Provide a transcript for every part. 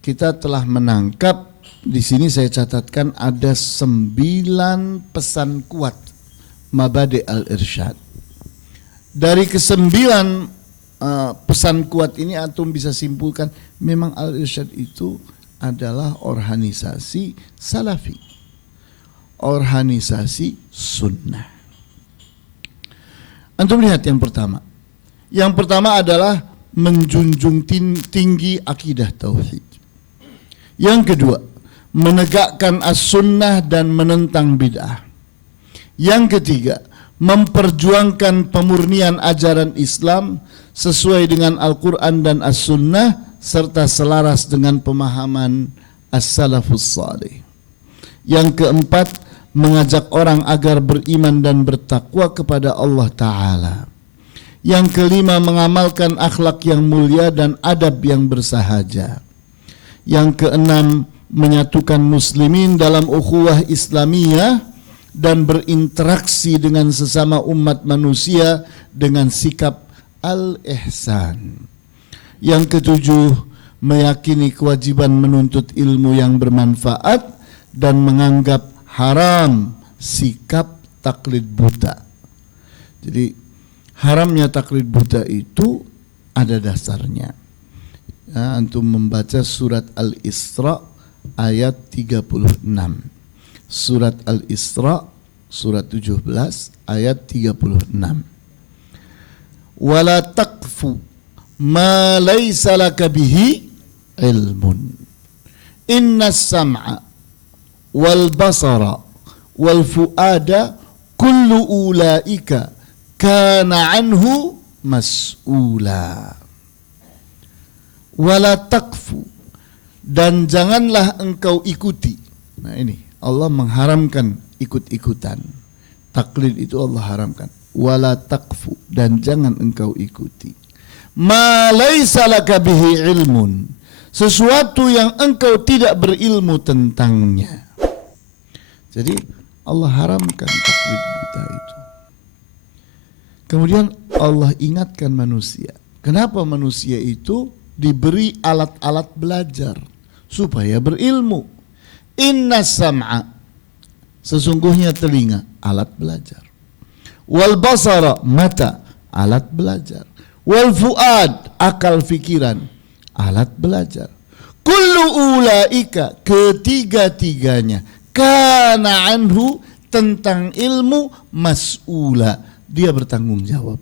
kita telah menangkap, di sini saya catatkan ada 9 pesan kuat Mabadi' al-Irsyad. Dari ke-9 pesan kuat ini antum bisa simpulkan memang al-Irsyad itu adalah organisasi salafi, organisasi sunnah. Antum lihat yang pertama. Yang pertama adalah menjunjung tinggi akidah tauhid. Yang kedua, menegakkan as-sunnah dan menentang bid'ah. Yang ketiga, memperjuangkan pemurnian ajaran Islam sesuai dengan Al-Quran dan As-Sunnah serta selaras dengan pemahaman As-Salafus Salih. Yang keempat, mengajak orang agar beriman dan bertakwa kepada Allah Ta'ala. Yang kelima, mengamalkan akhlak yang mulia dan adab yang bersahaja. Yang keenam, menyatukan muslimin dalam ukhuwah Islamiyah dan berinteraksi dengan sesama umat manusia dengan sikap al-ihsan. Yang ketujuh, meyakini kewajiban menuntut ilmu yang bermanfaat dan menganggap haram sikap taklid buta. Jadi haramnya taklid buta itu ada dasarnya. Ya, antum membaca surat Al-Isra ayat 36. Surat Al-Isra surat 17 ayat 36. Wala taqfu ma laysa laka bihi ilmun. Innas sam'a wal basara wal fuada kullu ulaika kana anhu mas'ula. Wala taqfu, dan janganlah engkau ikuti. Nah ini Allah mengharamkan ikut-ikutan. Taklid itu Allah haramkan. Wala taqfu, dan jangan engkau ikuti. Ma laisa laka bihi ilmun, sesuatu yang engkau tidak berilmu tentangnya. Jadi Allah haramkan taklid buta itu. Kemudian Allah ingatkan manusia. Kenapa manusia itu diberi alat-alat belajar supaya berilmu? Inna sam'a, sesungguhnya telinga alat belajar. Wal basara, mata alat belajar. Wal fuad, akal fikiran alat belajar. Kullu ulaika, ketiga-tiganya, kana anhu, tentang ilmu, mas'ula, dia bertanggung jawab.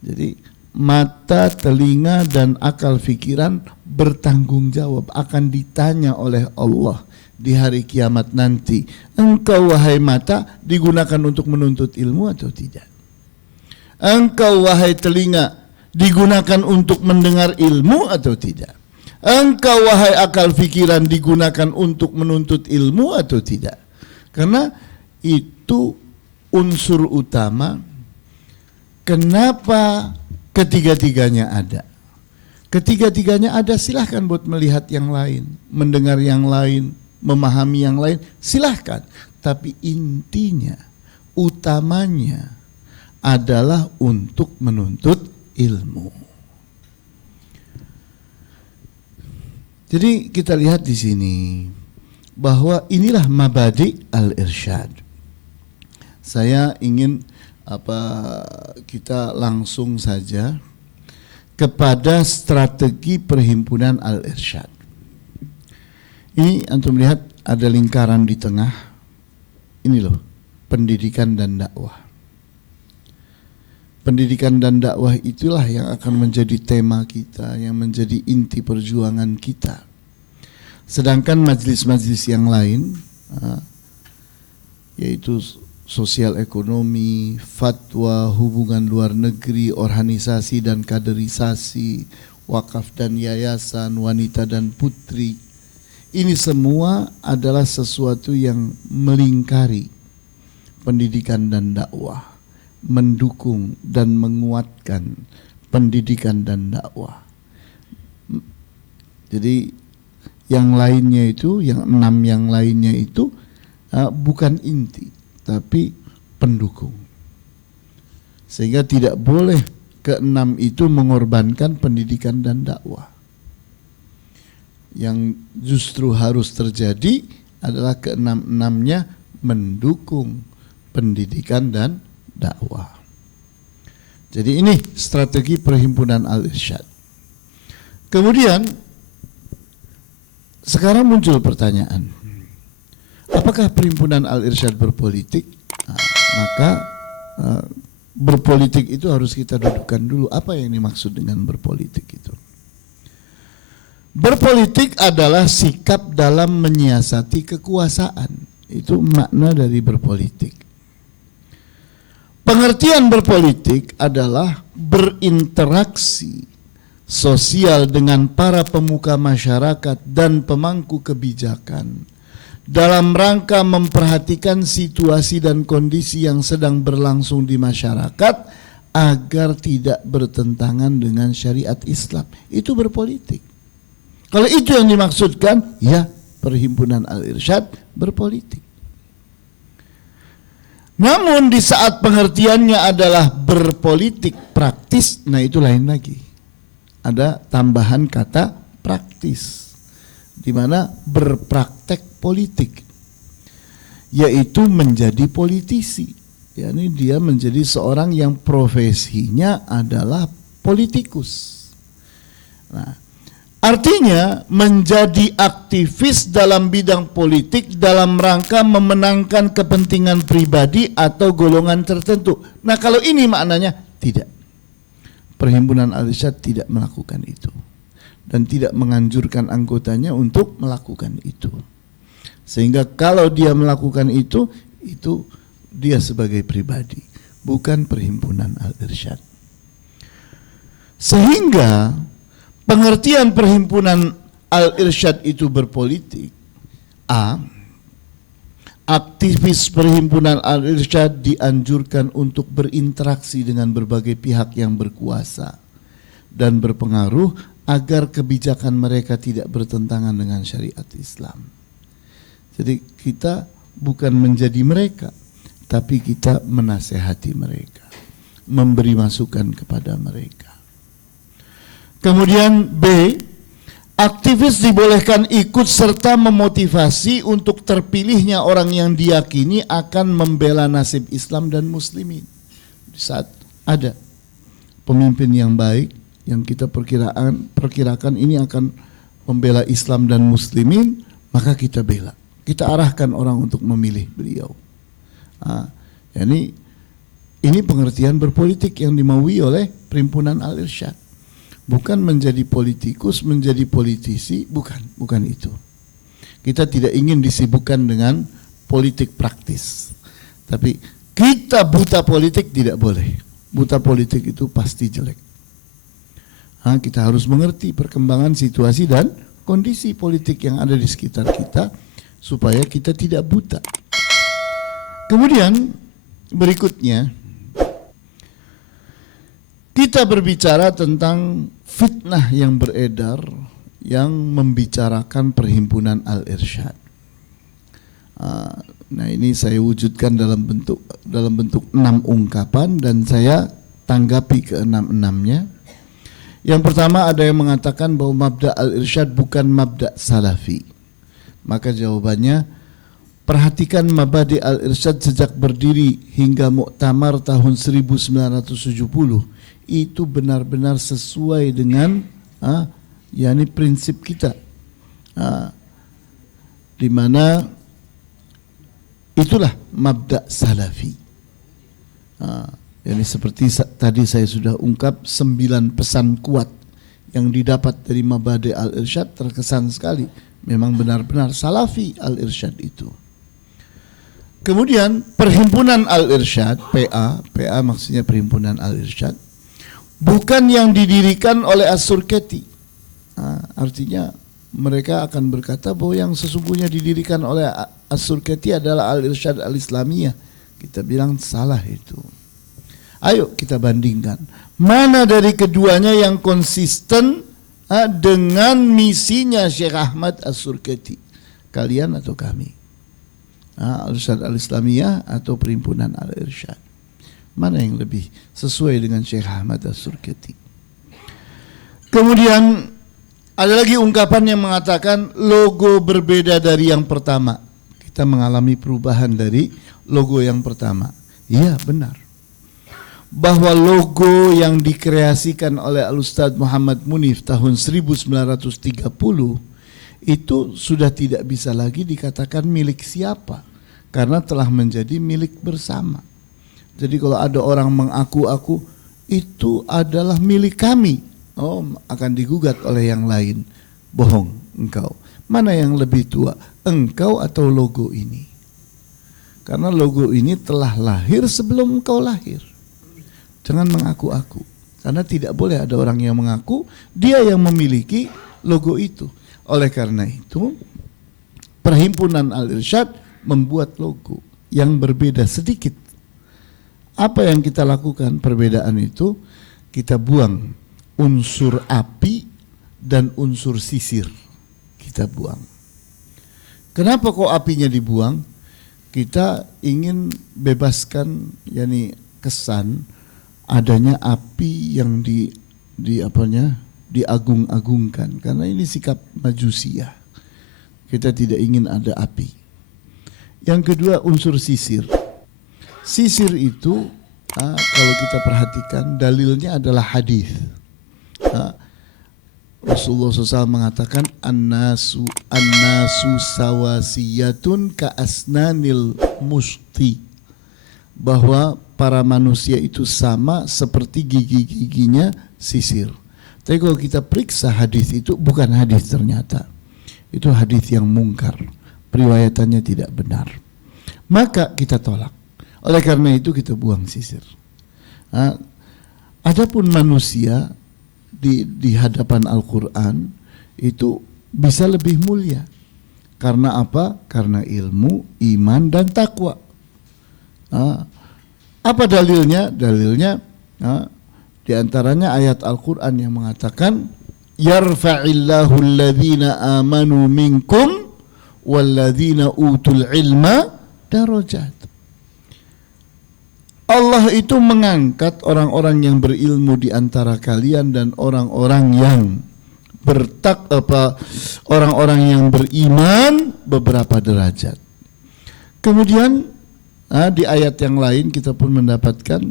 Jadi mata, telinga, dan akal fikiran bertanggung jawab, akan ditanya oleh Allah di hari kiamat nanti. Engkau wahai mata digunakan untuk menuntut ilmu atau tidak? Engkau wahai telinga digunakan untuk mendengar ilmu atau tidak? Engkau wahai akal fikiran digunakan untuk menuntut ilmu atau tidak? Karena itu unsur utama kenapa ketiga-tiganya ada. Ketiga-tiganya ada, silahkan buat melihat yang lain, mendengar yang lain, memahami yang lain, silahkan. Tapi intinya, utamanya adalah untuk menuntut ilmu. Jadi kita lihat di sini bahwa inilah Mabadi' al-Irsyad. Saya ingin kita langsung saja kepada strategi perhimpunan Al-Irsyad. Ini antum lihat ada lingkaran di tengah. Ini loh, pendidikan dan dakwah. Pendidikan dan dakwah itulah yang akan menjadi tema kita, yang menjadi inti perjuangan kita. Sedangkan majelis-majelis yang lain, yaitu sosial ekonomi, fatwa, hubungan luar negeri, organisasi dan kaderisasi, wakaf dan yayasan, wanita dan putri, ini semua adalah sesuatu yang melingkari pendidikan dan dakwah, mendukung dan menguatkan pendidikan dan dakwah. Jadi yang lainnya itu, yang 6 yang lainnya itu bukan inti, tapi pendukung. Sehingga tidak boleh ke-6 itu mengorbankan pendidikan dan dakwah. Yang justru harus terjadi adalah keenam-enamnya mendukung pendidikan dan dakwah. Jadi ini strategi Perhimpunan Al-Irsyad. Kemudian sekarang muncul pertanyaan, apakah Perhimpunan Al-Irsyad berpolitik? Nah, maka berpolitik itu harus kita dudukkan dulu. Apa yang dimaksud dengan berpolitik itu? Berpolitik adalah sikap dalam menyiasati kekuasaan. Itu makna dari berpolitik. Pengertian berpolitik adalah berinteraksi sosial dengan para pemuka masyarakat dan pemangku kebijakan dalam rangka memperhatikan situasi dan kondisi yang sedang berlangsung di masyarakat agar tidak bertentangan dengan syariat Islam. Itu berpolitik. Kalau itu yang dimaksudkan, ya Perhimpunan Al-Irsyad berpolitik. Namun di saat pengertiannya adalah berpolitik praktis, nah itu lain lagi. Ada tambahan kata praktis, di mana berpraktek politik, yaitu menjadi politisi. yakni dia menjadi seorang yang profesinya adalah politikus. Nah, artinya menjadi aktivis dalam bidang politik dalam rangka memenangkan kepentingan pribadi atau golongan tertentu. Nah, kalau ini maknanya tidak. Perhimpunan Al-Irsyad tidak melakukan itu dan tidak menganjurkan anggotanya untuk melakukan itu. Sehingga kalau dia melakukan itu dia sebagai pribadi, bukan Perhimpunan Al-Irsyad. Sehingga pengertian Perhimpunan Al-Irsyad itu berpolitik. A. Aktivis Perhimpunan Al-Irsyad dianjurkan untuk berinteraksi dengan berbagai pihak yang berkuasa dan berpengaruh agar kebijakan mereka tidak bertentangan dengan syariat Islam. Jadi kita bukan menjadi mereka, tapi kita menasehati mereka, memberi masukan kepada mereka. Kemudian B, aktivis dibolehkan ikut serta memotivasi untuk terpilihnya orang yang diyakini akan membela nasib Islam dan muslimin. Di saat ada pemimpin yang baik yang kita perkirakan ini akan membela Islam dan muslimin, maka kita bela. Kita arahkan orang untuk memilih beliau. Ini pengertian berpolitik yang dimaui oleh Perhimpunan Al-Irsyad. Bukan menjadi politikus, menjadi politisi, bukan itu. Kita tidak ingin disibukkan dengan politik praktis. Tapi kita buta politik tidak boleh. Buta politik itu pasti jelek. Kita harus mengerti perkembangan situasi dan kondisi politik yang ada di sekitar kita supaya kita tidak buta. Kemudian berikutnya kita berbicara tentang fitnah yang beredar yang membicarakan Perhimpunan Al-Irsyad. Nah, ini saya wujudkan dalam bentuk 6 ungkapan dan saya tanggapi ke-6-6-nya. Yang pertama, ada yang mengatakan bahwa mabda Al-Irsyad bukan mabda salafi. Maka jawabannya, perhatikan mabadi Al-Irsyad sejak berdiri hingga Muktamar tahun 1970 itu benar-benar sesuai dengan yakni prinsip kita, di mana itulah mabda salafi. Yani seperti tadi saya sudah ungkap 9 pesan kuat yang didapat dari mabadi Al-Irsyad, terkesan sekali. Memang benar-benar salafi Al-Irsyad itu. Kemudian Perhimpunan Al-Irsyad, PA maksudnya Perhimpunan Al-Irsyad, bukan yang didirikan oleh As-Surketi. Artinya mereka akan berkata bahwa yang sesungguhnya didirikan oleh As-Surketi adalah Al-Irsyad Al-Islamiyah. Kita bilang salah itu. Ayo kita bandingkan. Mana dari keduanya yang konsisten dengan misinya Syekh Ahmad As-Surketi? Kalian atau kami? Al-Irsyad Al-Islamiyah atau Perhimpunan Al-Irsyad? Mana yang lebih sesuai dengan Syekh Ahmad As-Surketi? Kemudian Ada lagi ungkapan yang mengatakan logo berbeda dari yang pertama. Kita mengalami perubahan dari logo yang pertama. Iya, benar. Bahwa logo yang dikreasikan oleh Al-Ustadz Muhammad Munif tahun 1930 itu sudah tidak bisa lagi dikatakan milik siapa, karena telah menjadi milik bersama. Jadi kalau ada orang mengaku-aku itu adalah milik kami, oh, akan digugat oleh yang lain. Bohong engkau. Mana yang lebih tua, engkau atau logo ini? Karena logo ini telah lahir sebelum engkau lahir. Jangan mengaku-aku, karena tidak boleh ada orang yang mengaku dia yang memiliki logo itu. Oleh karena itu, Perhimpunan Al-Irsyad membuat logo yang berbeda sedikit. Apa yang kita lakukan perbedaan itu? Kita buang unsur api dan unsur sisir. Kita buang. Kenapa kok apinya dibuang? Kita ingin bebaskan yakni kesan adanya api yang diagung-agungkan, karena ini sikap majusiah. Kita tidak ingin ada api. Yang kedua, unsur sisir. Sisir itu kalau kita perhatikan dalilnya adalah hadis. Rasulullah SAW mengatakan annasu sawasiyatun ka asnanil musti, bahwa para manusia itu sama seperti gigi-giginya sisir. Tapi kalau kita periksa hadis itu bukan hadis, ternyata itu hadis yang mungkar, periwayatannya tidak benar, maka kita tolak. Oleh karena itu kita buang sisir. Adapun manusia di hadapan Al-Quran itu bisa lebih mulia. Karena apa? Karena ilmu, iman, dan takwa. Apa dalilnya? Dalilnya di antaranya ayat Al-Quran yang mengatakan yarfa'illahu alladhina amanu minkum walladhina utul ilma darajat. Allah itu mengangkat orang-orang yang berilmu di antara kalian dan orang-orang yang orang-orang yang beriman beberapa derajat. Kemudian di ayat yang lain kita pun mendapatkan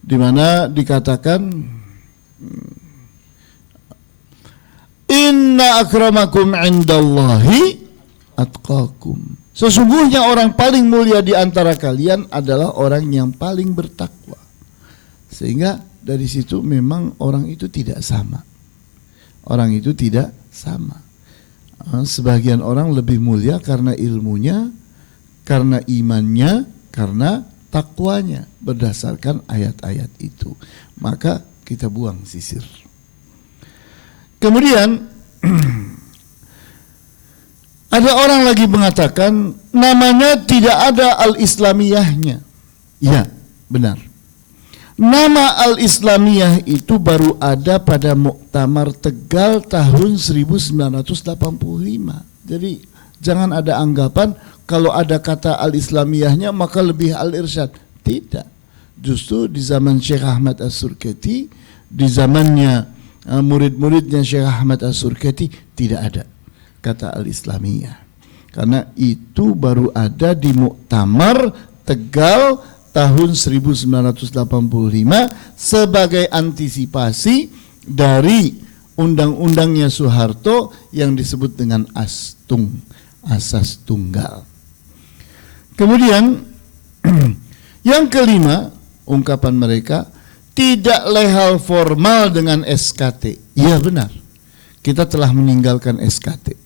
di mana dikatakan inna akramakum indallahi atqakum. Sesungguhnya orang paling mulia di antara kalian adalah orang yang paling bertakwa. Sehingga dari situ memang orang itu tidak sama. Orang itu tidak sama. Sebagian orang lebih mulia karena ilmunya, karena imannya, karena takwanya berdasarkan ayat-ayat itu. Maka kita buang sisir. Kemudian ada orang lagi mengatakan namanya tidak ada al-islamiyahnya. Ya, benar. Nama al-islamiyah itu baru ada pada Muktamar Tegal tahun 1985. Jadi jangan ada anggapan kalau ada kata al-islamiyahnya maka lebih al-irsyad. Tidak. Justru di zaman Syekh Ahmad As-Surkati, di zamannya murid-muridnya Syekh Ahmad As-Surkati tidak ada kata al-islamiyah, karena itu baru ada di Muktamar Tegal tahun 1985 sebagai antisipasi dari undang-undangnya Soeharto yang disebut dengan asas tunggal. Kemudian yang kelima, ungkapan mereka tidak lehal formal dengan SKT. Iya benar, kita telah meninggalkan SKT.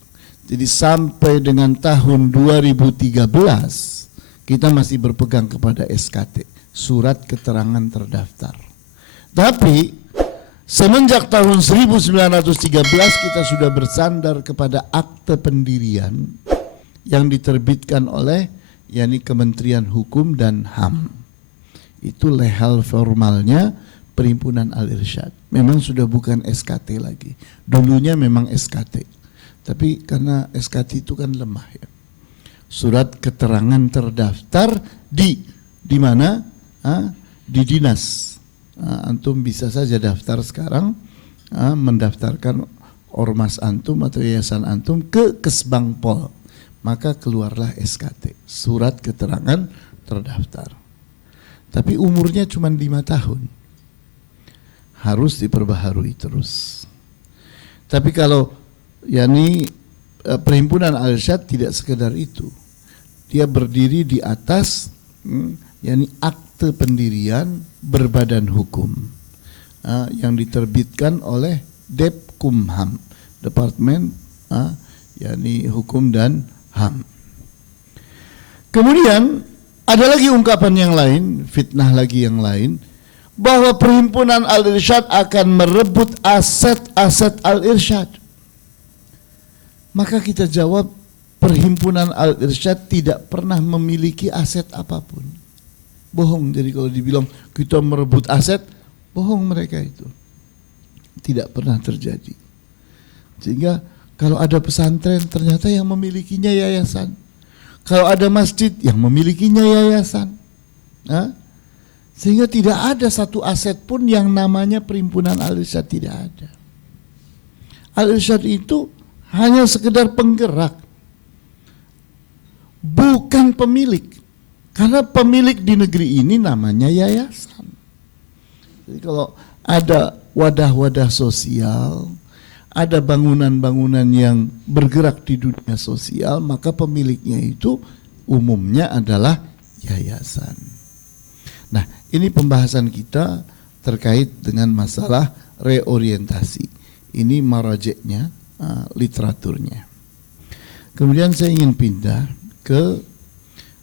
Jadi sampai dengan tahun 2013 kita masih berpegang kepada SKT, surat keterangan terdaftar. Tapi semenjak tahun 1913 kita sudah bersandar kepada akte pendirian yang diterbitkan oleh yakni Kementerian Hukum dan HAM. Itu lehal formalnya Perhimpunan Al-Irsyad. Memang sudah bukan SKT lagi. Dulunya memang SKT. Tapi karena SKT itu kan lemah ya. Surat keterangan terdaftar di mana? Di dinas Antum bisa saja daftar sekarang, mendaftarkan ormas antum atau yayasan antum ke Kesbangpol, maka keluarlah SKT, surat keterangan terdaftar. Tapi umurnya cuma 5 tahun, harus diperbaharui terus. Tapi kalau perhimpunan Al-Irsyad tidak sekedar itu, dia berdiri di atas akte pendirian berbadan hukum yang diterbitkan oleh Depkumham, Departemen Hukum dan HAM. Kemudian ada lagi ungkapan yang lain, fitnah lagi yang lain, bahwa perhimpunan Al-Irsyad akan merebut aset-aset Al-Irsyad. Maka kita jawab, perhimpunan Al-Irsyad tidak pernah memiliki aset apapun. Bohong. Jadi kalau dibilang kita merebut aset, bohong mereka itu. Tidak pernah terjadi. Sehingga kalau ada pesantren, ternyata yang memilikinya yayasan. Kalau ada masjid, yang memilikinya yayasan. Sehingga tidak ada satu aset pun yang namanya perhimpunan Al-Irsyad, tidak ada. Al-Irsyad itu hanya sekedar penggerak, bukan pemilik. Karena pemilik di negeri ini namanya yayasan. Jadi kalau ada wadah-wadah sosial, ada bangunan-bangunan yang bergerak di dunia sosial, maka pemiliknya itu umumnya adalah yayasan. Nah, ini pembahasan kita terkait dengan masalah reorientasi. Ini marajeknya, literaturnya. Kemudian saya ingin pindah ke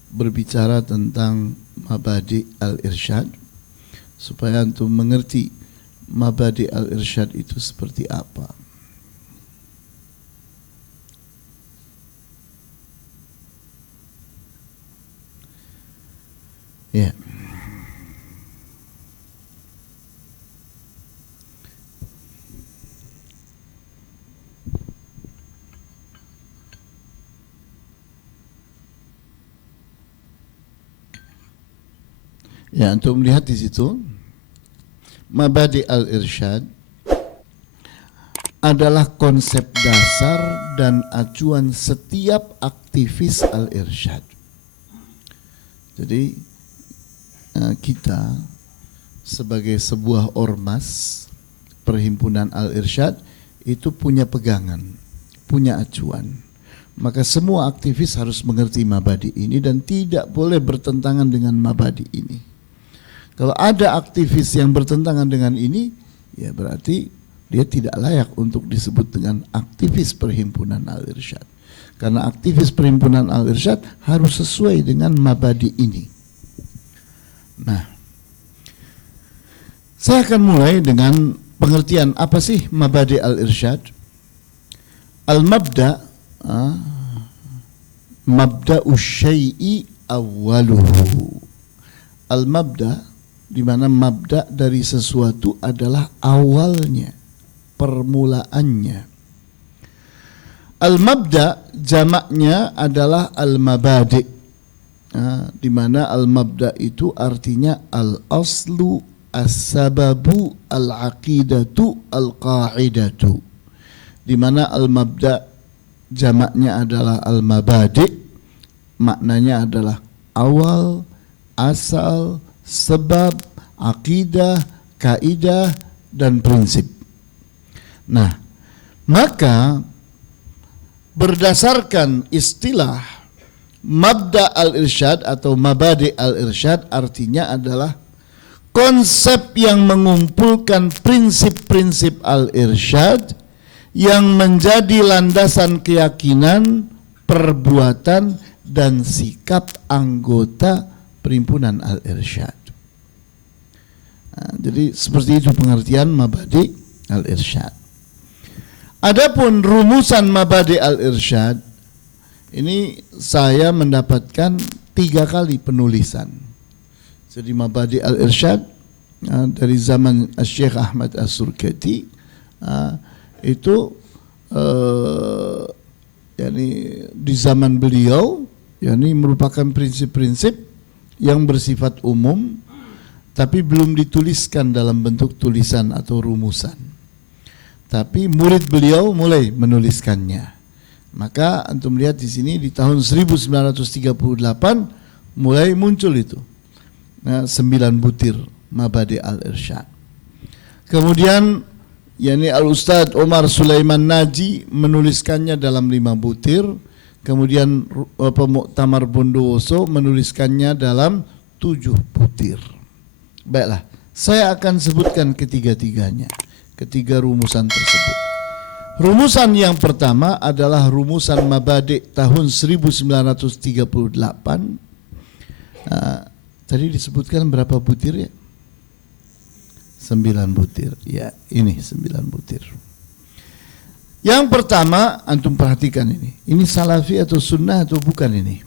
berbicara tentang Mabadi Al-Irsyad, supaya antum mengerti Mabadi Al-Irsyad itu seperti apa. Ya. Ya, untuk melihat di situ, Mabadi Al-Irsyad adalah konsep dasar dan acuan setiap aktivis Al-Irsyad. Jadi kita sebagai sebuah ormas perhimpunan Al-Irsyad itu punya pegangan, punya acuan. Maka semua aktivis harus mengerti mabadi ini dan tidak boleh bertentangan dengan mabadi ini. Kalau ada aktivis yang bertentangan dengan ini, ya berarti dia tidak layak untuk disebut dengan aktivis perhimpunan Al-Irsyad. Karena aktivis perhimpunan Al-Irsyad harus sesuai dengan mabadi ini. Nah, saya akan mulai dengan pengertian apa sih mabadi Al-Irsyad. Al-mabda, mabda'u syai'i awwaluhu. Al-mabda, di mana mabda dari sesuatu adalah awalnya, permulaannya. Al-mabda jamaknya adalah al-mabadi, di mana al-mabda itu artinya al-aslu, as-sababu, al-aqidatu, al-qa'idatu. Di mana al-mabda jamaknya adalah al-mabadi, maknanya adalah awal, asal, sebab, akidah, kaidah, dan prinsip. Nah, maka berdasarkan istilah Mabda Al-Irsyad atau Mabadi Al-Irsyad artinya adalah konsep yang mengumpulkan prinsip-prinsip Al-Irsyad yang menjadi landasan keyakinan, perbuatan, dan sikap anggota perhimpunan Al-Irsyad. Jadi seperti itu pengertian Mabadi Al-Irsyad. Adapun rumusan Mabadi Al-Irsyad ini saya mendapatkan 3 kali penulisan. Jadi Mabadi Al-Irsyad dari zaman Syekh Ahmad As-Surkati itu di zaman beliau merupakan prinsip-prinsip yang bersifat umum, tapi belum dituliskan dalam bentuk tulisan atau rumusan. Tapi murid beliau mulai menuliskannya. Maka antum lihat di sini di tahun 1938 mulai muncul itu. Nah, 9 butir Mabadi al-Irsyad. Kemudian yakni Al-Ustadz Omar Sulaiman Naji menuliskannya dalam 5 butir. Kemudian Muktamar Bondowoso menuliskannya dalam 7 butir. Baiklah, saya akan sebutkan ketiga-tiganya, ketiga rumusan tersebut. Rumusan yang pertama adalah rumusan Mabadi tahun 1938. Tadi disebutkan berapa butir ya? 9 butir. Ya, ini 9 butir. Yang pertama, antum perhatikan ini. Ini salafi atau sunnah atau bukan ini?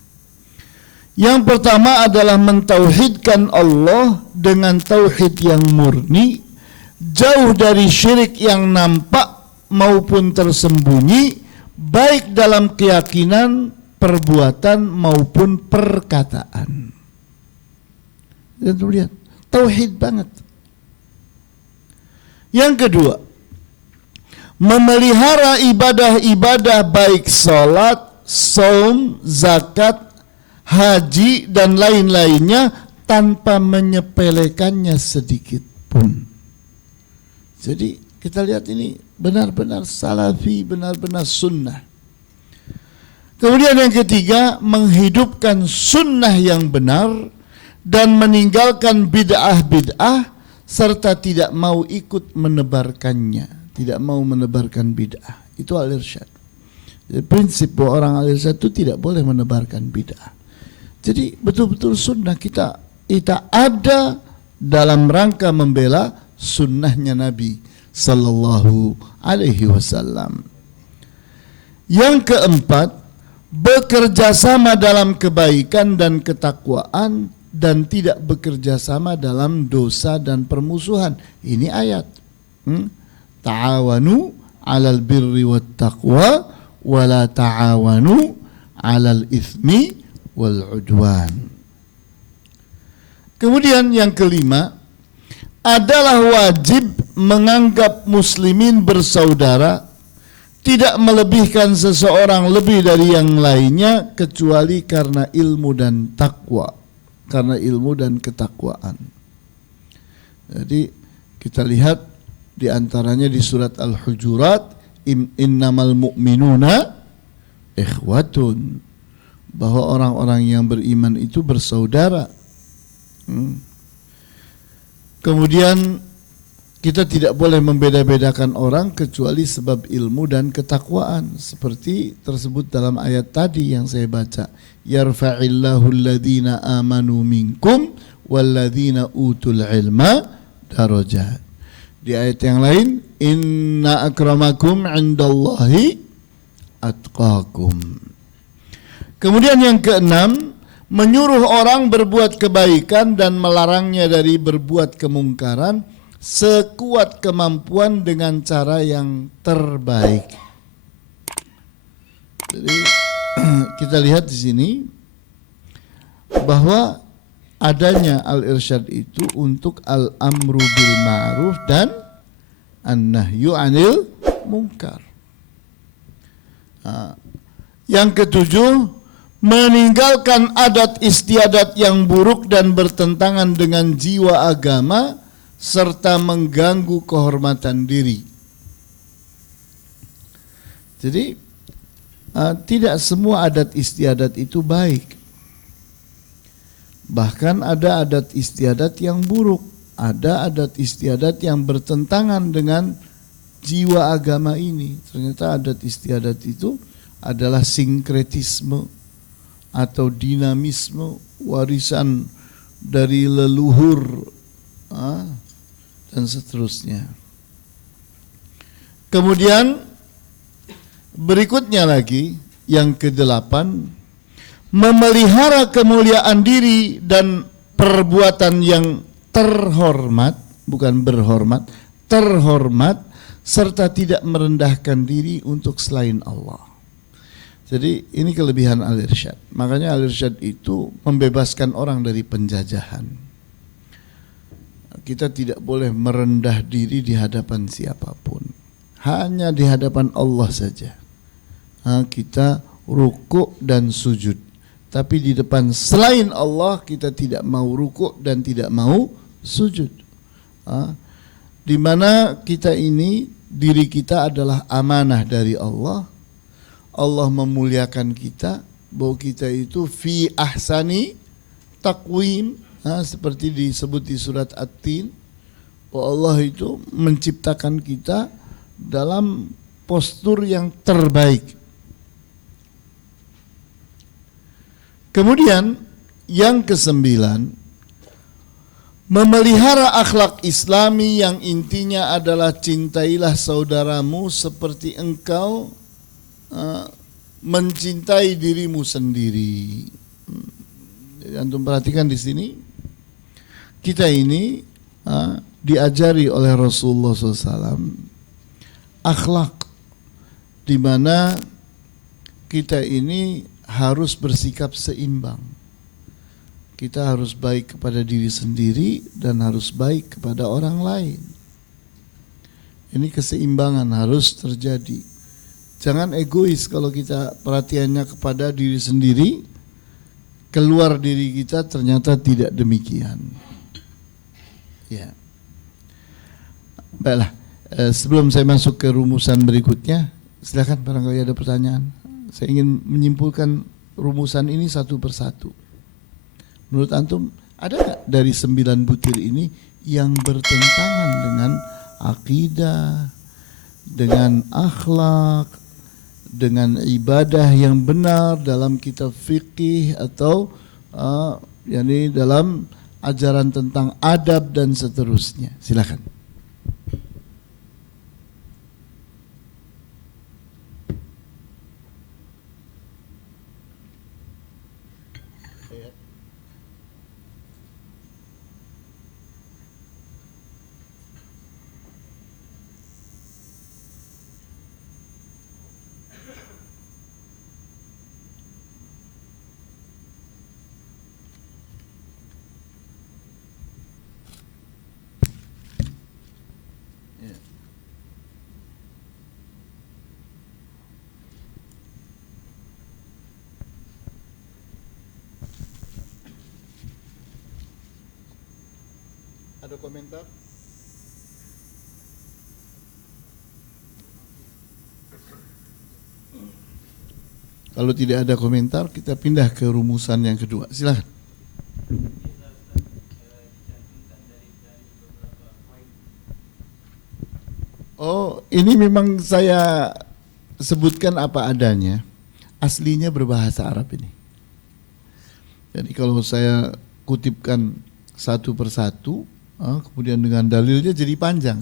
Yang pertama adalah mentauhidkan Allah dengan tauhid yang murni, jauh dari syirik yang nampak maupun tersembunyi, baik dalam keyakinan, perbuatan maupun perkataan. Dan lihat, tauhid banget. Yang kedua, memelihara ibadah-ibadah baik salat, saum, zakat, haji dan lain-lainnya tanpa menyepelekannya sedikit pun. Jadi kita lihat ini benar-benar salafi, benar-benar sunnah. Kemudian yang ketiga, menghidupkan sunnah yang benar dan meninggalkan bid'ah-bid'ah serta tidak mau ikut menebarkannya, tidak mau menebarkan bid'ah. Itu al-irsyad. Jadi, prinsip bahwa orang al-irsyad itu tidak boleh menebarkan bid'ah. Jadi betul-betul sunnah kita ada dalam rangka membela sunnahnya Nabi sallallahu alaihi wasallam. Yang keempat, bekerja sama dalam kebaikan dan ketakwaan dan tidak bekerja sama dalam dosa dan permusuhan. Ini ayat. Ta'awanu 'alal birri wat taqwa wa la ta'awanu 'alal itsmi wal 'udwan. Kemudian yang kelima adalah wajib menganggap muslimin bersaudara, tidak melebihkan seseorang lebih dari yang lainnya kecuali karena ilmu dan takwa, karena ilmu dan ketakwaan. Jadi kita lihat di antaranya di surat Al-Hujurat, innamal mu'minuna ikhwatun, bahwa orang-orang yang beriman itu bersaudara. Kemudian kita tidak boleh membeda-bedakan orang kecuali sebab ilmu dan ketakwaan, seperti tersebut dalam ayat tadi yang saya baca, yarfa'illahu alladhina amanu minkum walladhina utul ilma darajat. Di ayat yang lain, inna akramakum indallahi atqakum. Kemudian yang keenam, menyuruh orang berbuat kebaikan dan melarangnya dari berbuat kemungkaran sekuat kemampuan dengan cara yang terbaik. Jadi kita lihat di sini bahwa adanya al-irsyad itu untuk al-amru bil ma'ruf dan an-nahyu 'anil munkar. Yang ketujuh, meninggalkan adat istiadat yang buruk dan bertentangan dengan jiwa agama serta mengganggu kehormatan diri. Jadi tidak semua adat istiadat itu baik. Bahkan ada adat istiadat yang buruk, ada adat istiadat yang bertentangan dengan jiwa agama ini. Ternyata adat istiadat itu adalah sinkretisme atau dinamisme warisan dari leluhur dan seterusnya. Kemudian berikutnya lagi yang kedelapan, memelihara kemuliaan diri dan perbuatan yang terhormat, bukan berhormat, terhormat, serta tidak merendahkan diri untuk selain Allah. Jadi ini kelebihan al-irsyad. Makanya al-irsyad itu membebaskan orang dari penjajahan. kita tidak boleh merendah diri di hadapan siapapun. Hanya di hadapan Allah saja. Kita rukuk dan sujud. Tapi di depan selain Allah kita tidak mau rukuk dan tidak mau sujud. Di mana kita ini, diri kita adalah amanah dari Allah. Allah memuliakan kita, bahwa kita itu fi ahsani taqwim, seperti disebut di surat At-Tin, bahwa Allah itu menciptakan kita dalam postur yang terbaik. Kemudian yang ke-9, memelihara akhlak Islami yang intinya adalah cintailah saudaramu seperti engkau mencintai dirimu sendiri. Jadi antum perhatikan di sini, kita ini diajari oleh Rasulullah SAW akhlak, di mana kita ini harus bersikap seimbang. Kita harus baik kepada diri sendiri dan harus baik kepada orang lain. Ini keseimbangan harus terjadi. Jangan egois kalau kita perhatiannya kepada diri sendiri, keluar diri kita ternyata tidak demikian. Ya. Baiklah, sebelum saya masuk ke rumusan berikutnya, silakan barangkali ada pertanyaan. Saya ingin menyimpulkan rumusan ini satu persatu. Menurut antum ada nggak dari 9 butir ini yang bertentangan dengan akidah, dengan akhlak, dengan ibadah yang benar dalam kitab fikih atau yakni dalam ajaran tentang adab dan seterusnya? Silakan. Ada komentar? Kalau tidak ada komentar, kita pindah ke rumusan yang kedua. Silakan. Oh, ini memang saya sebutkan apa adanya. Aslinya berbahasa Arab ini. Jadi kalau saya kutipkan satu persatu, kemudian dengan dalilnya jadi panjang.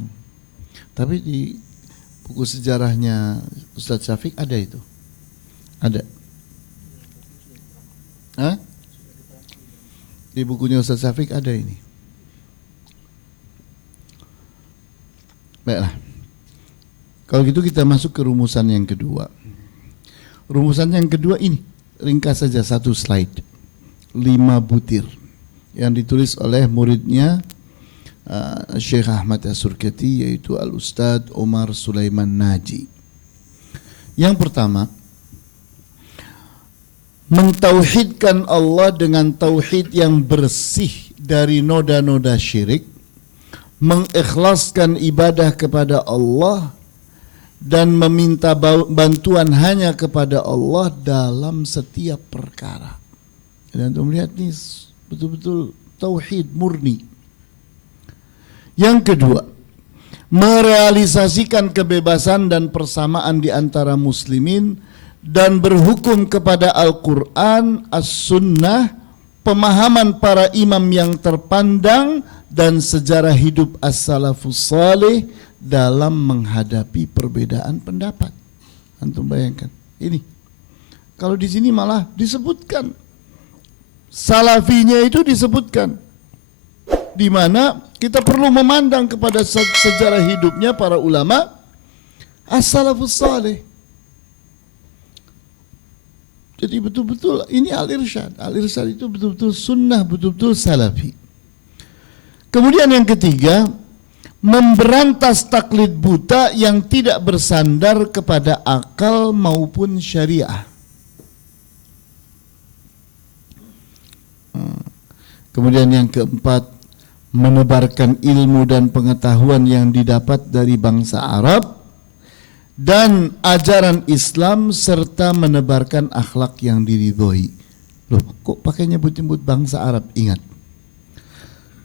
Tapi di buku sejarahnya Ustadz Syafiq ada itu. Ada. Di bukunya Ustadz Syafiq ada ini. Baiklah. Kalau gitu kita masuk ke rumusan yang kedua. Rumusan yang kedua ini, ringkas saja satu slide. 5 butir. Yang ditulis oleh muridnya Syekh Ahmad As-Surkati, yaitu Al-Ustadz Omar Sulaiman Naji. Yang pertama, mentauhidkan Allah dengan tauhid yang bersih dari noda-noda syirik, mengikhlaskan ibadah kepada Allah dan meminta bantuan hanya kepada Allah dalam setiap perkara. Dan untuk melihat ini betul-betul tauhid murni. Yang kedua, merealisasikan kebebasan dan persamaan di antara muslimin dan berhukum kepada Al-Quran, As-Sunnah, pemahaman para imam yang terpandang dan sejarah hidup as-salafus salih dalam menghadapi perbedaan pendapat. Antum bayangkan ini. Kalau di sini malah disebutkan salafinya itu disebutkan, di mana kita perlu memandang kepada sejarah hidupnya para ulama as-salafus salih. Jadi betul-betul ini al-irsyad. Al-irsyad itu betul-betul sunnah, betul-betul salafi. Kemudian yang ketiga, memberantas taklid buta yang tidak bersandar kepada akal maupun syariah. Kemudian yang keempat, menebarkan ilmu dan pengetahuan yang didapat dari bangsa Arab dan ajaran Islam serta menebarkan akhlak yang diridhoi. Loh, kok pakai nyebut-nyebut bangsa Arab? Ingat,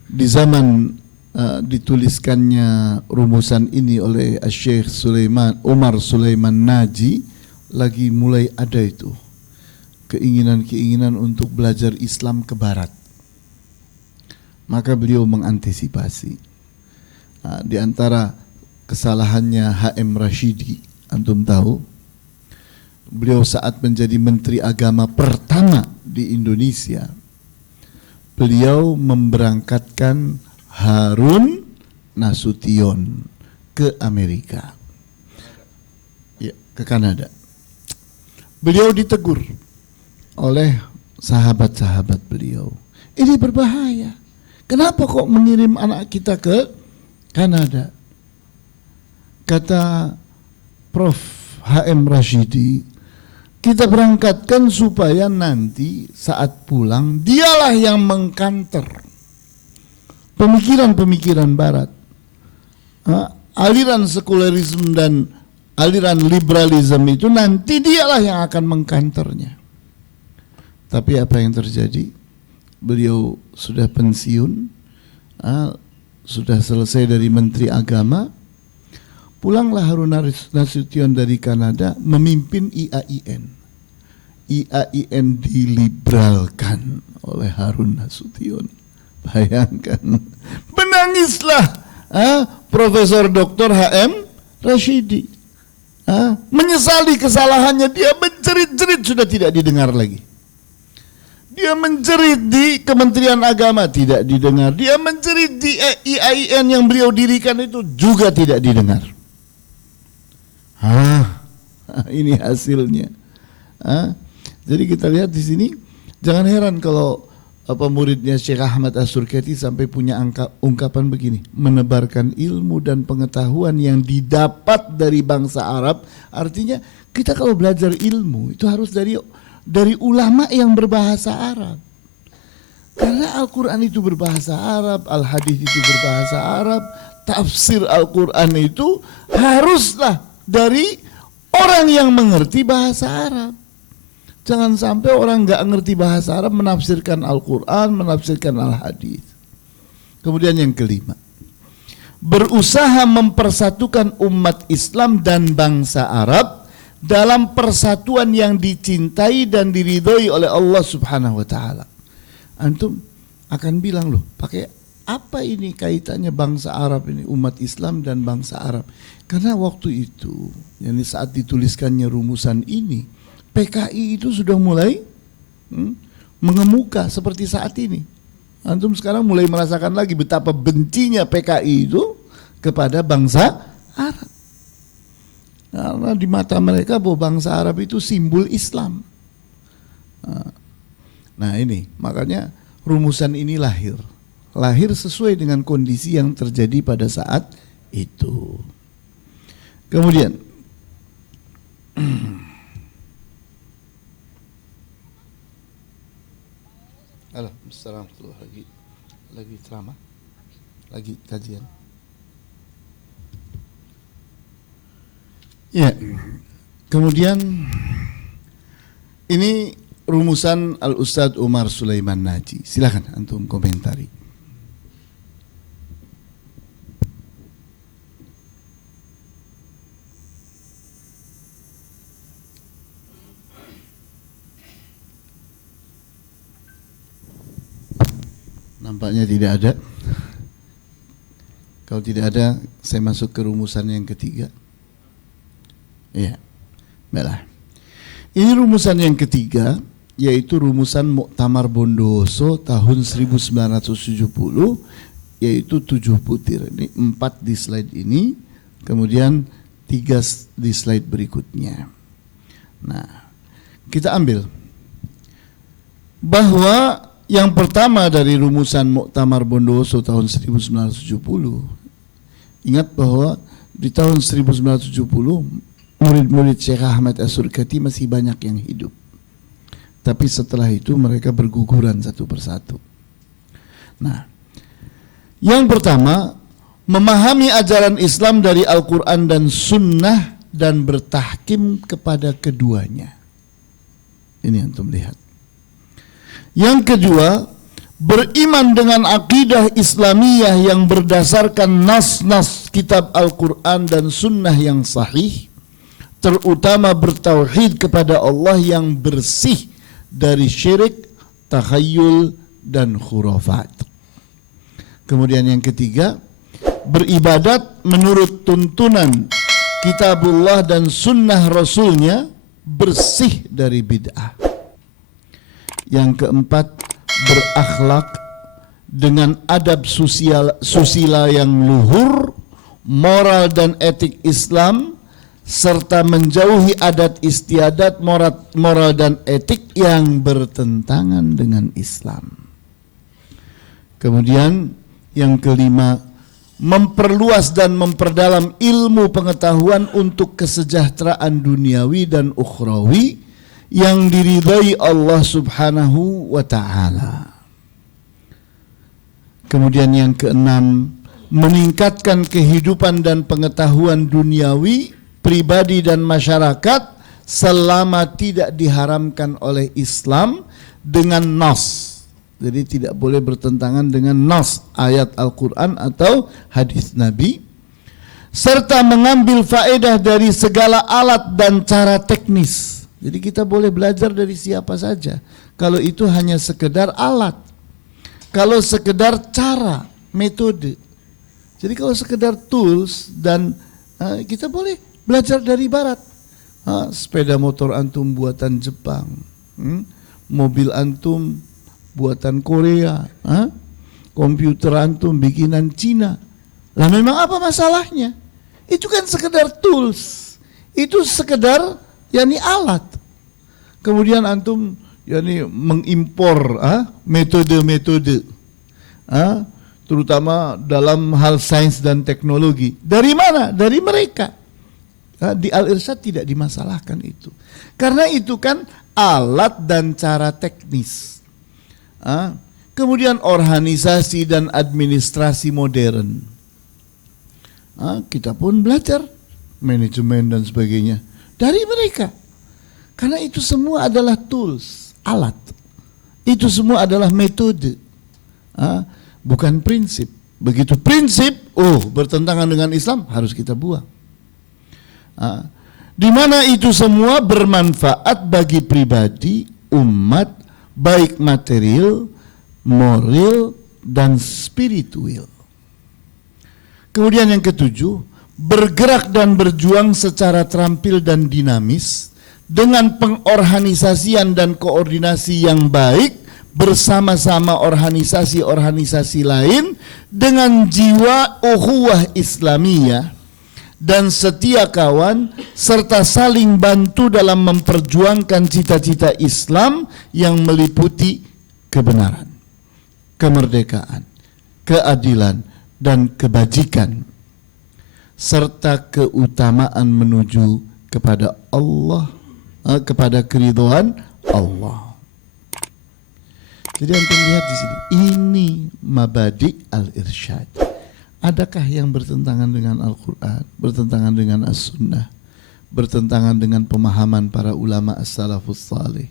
di zaman dituliskannya rumusan ini oleh Syekh Umar Sulaiman Naji, lagi mulai ada itu keinginan-keinginan untuk belajar Islam ke barat. Maka beliau mengantisipasi. Di antara kesalahannya H.M. Rashidi, antum tahu, beliau saat menjadi Menteri Agama pertama di Indonesia, beliau memberangkatkan Harun Nasution ke Amerika, ya, ke Kanada. Beliau ditegur oleh sahabat-sahabat beliau, ini berbahaya. Kenapa kok mengirim anak kita ke Kanada? Kata Prof. H.M. Rashidi, kita berangkatkan supaya nanti saat pulang dialah yang mengkanter pemikiran-pemikiran barat, aliran sekulerisme dan aliran liberalisme itu, nanti dialah yang akan mengkanternya. Tapi apa yang terjadi? Beliau sudah pensiun, sudah selesai dari Menteri Agama, pulanglah Harun Nasution dari Kanada memimpin IAIN. IAIN diliberalkan oleh Harun Nasution. Bayangkan, menangislah Profesor Dr. H.M. Rashidi, menyesali kesalahannya. Dia menjerit-jerit, sudah tidak didengar lagi. Dia menjerit di Kementerian Agama, tidak didengar. Dia menjerit di IAIN yang beliau dirikan, itu juga tidak didengar. Ini hasilnya. Jadi kita lihat di sini, jangan heran kalau muridnya Syekh Ahmad As-Surkati sampai punya ungkapan begini, menebarkan ilmu dan pengetahuan yang didapat dari bangsa Arab. Artinya kita kalau belajar ilmu itu harus dari ulama yang berbahasa Arab, karena Al-Quran itu berbahasa Arab, Al-Hadis itu berbahasa Arab, tafsir Al-Quran itu haruslah dari orang yang mengerti bahasa Arab. Jangan sampai orang nggak ngerti bahasa Arab menafsirkan Al-Quran, menafsirkan Al-Hadis. Kemudian yang kelima, berusaha mempersatukan umat Islam dan bangsa Arab dalam persatuan yang dicintai dan diridhoi oleh Allah Subhanahu wa taala. Antum akan bilang, loh, pakai apa ini kaitannya bangsa Arab ini, umat Islam dan bangsa Arab? Karena waktu itu, yakni saat dituliskannya rumusan ini, PKI itu sudah mulai mengemuka seperti saat ini. Antum sekarang mulai merasakan lagi betapa bencinya PKI itu kepada bangsa Arab. Karena di mata mereka bahwa bangsa Arab itu simbol Islam. Nah ini, makanya rumusan ini lahir. Lahir sesuai dengan kondisi yang terjadi pada saat itu. Kemudian Assalamualaikum, lagi ceramah, lagi kajian. Ya, kemudian ini rumusan Al-Ustadz Umar Sulaiman Naji. Silakan antum komentari. Nampaknya tidak ada. Kalau tidak ada, saya masuk ke rumusan yang ketiga. Iya, baiklah. Ini rumusan yang ketiga, yaitu rumusan Muktamar Bondowoso tahun 1970, yaitu 7 butir. Ini 4 di slide ini, kemudian 3 di slide berikutnya. Nah, kita ambil bahwa yang pertama dari rumusan Muktamar Bondowoso tahun 1970, ingat bahwa di tahun 1970 murid-murid Syekh Ahmad As-Surkati masih banyak yang hidup. Tapi setelah itu mereka berguguran satu persatu. Nah, yang pertama, memahami ajaran Islam dari Al-Quran dan Sunnah dan bertahkim kepada keduanya. Ini yang antum lihat. Yang kedua, beriman dengan akidah Islamiyah yang berdasarkan nas-nas kitab Al-Quran dan Sunnah yang sahih, terutama bertauhid kepada Allah yang bersih dari syirik, takhayul, dan khurafat. Kemudian yang ketiga, beribadat menurut tuntunan kitabullah dan sunnah rasulnya, bersih dari bid'ah. Yang keempat, berakhlak dengan adab susila yang luhur, moral dan etik Islam, serta menjauhi adat istiadat, moral dan etik yang bertentangan dengan Islam. Kemudian yang kelima, memperluas dan memperdalam ilmu pengetahuan untuk kesejahteraan duniawi dan ukhrawi yang diridhai Allah Subhanahu wa ta'ala. Kemudian yang keenam, meningkatkan kehidupan dan pengetahuan duniawi, pribadi dan masyarakat selama tidak diharamkan oleh Islam dengan nas. Jadi tidak boleh bertentangan dengan nas ayat Al-Quran atau hadis Nabi, serta mengambil faedah dari segala alat dan cara teknis. Jadi kita boleh belajar dari siapa saja kalau itu hanya sekedar alat, kalau sekedar cara, metode. Jadi kalau sekedar tools dan kita boleh belajar dari barat. Sepeda motor antum buatan Jepang, mobil antum buatan Korea, komputer antum bikinan Cina. Lah memang apa masalahnya? Itu kan sekedar tools, itu sekedar yakni alat. Kemudian antum yakni mengimpor metode-metode, terutama dalam hal sains dan teknologi. Dari mana? Dari mereka. Di Al-Irsyad tidak dimasalahkan itu, karena itu kan alat dan cara teknis. Kemudian organisasi dan administrasi modern, kita pun belajar manajemen dan sebagainya dari mereka, karena itu semua adalah tools, alat. Itu semua adalah metode, bukan prinsip. Begitu prinsip, bertentangan dengan Islam, harus kita buang. Di mana itu semua bermanfaat bagi pribadi, umat, baik material, moral, dan spiritual. Kemudian yang ketujuh, bergerak dan berjuang secara terampil dan dinamis dengan pengorganisasian dan koordinasi yang baik bersama-sama organisasi-organisasi lain dengan jiwa ukhuwah Islamiyah dan setia kawan, serta saling bantu dalam memperjuangkan cita-cita Islam yang meliputi kebenaran, kemerdekaan, keadilan, dan kebajikan, serta keutamaan menuju kepada Allah, kepada keridhaan Allah. Jadi antum lihat di sini, ini mabadi al-irsyad. Adakah yang bertentangan dengan Al-Quran, bertentangan dengan As-Sunnah, bertentangan dengan pemahaman para ulama as-salafus salih?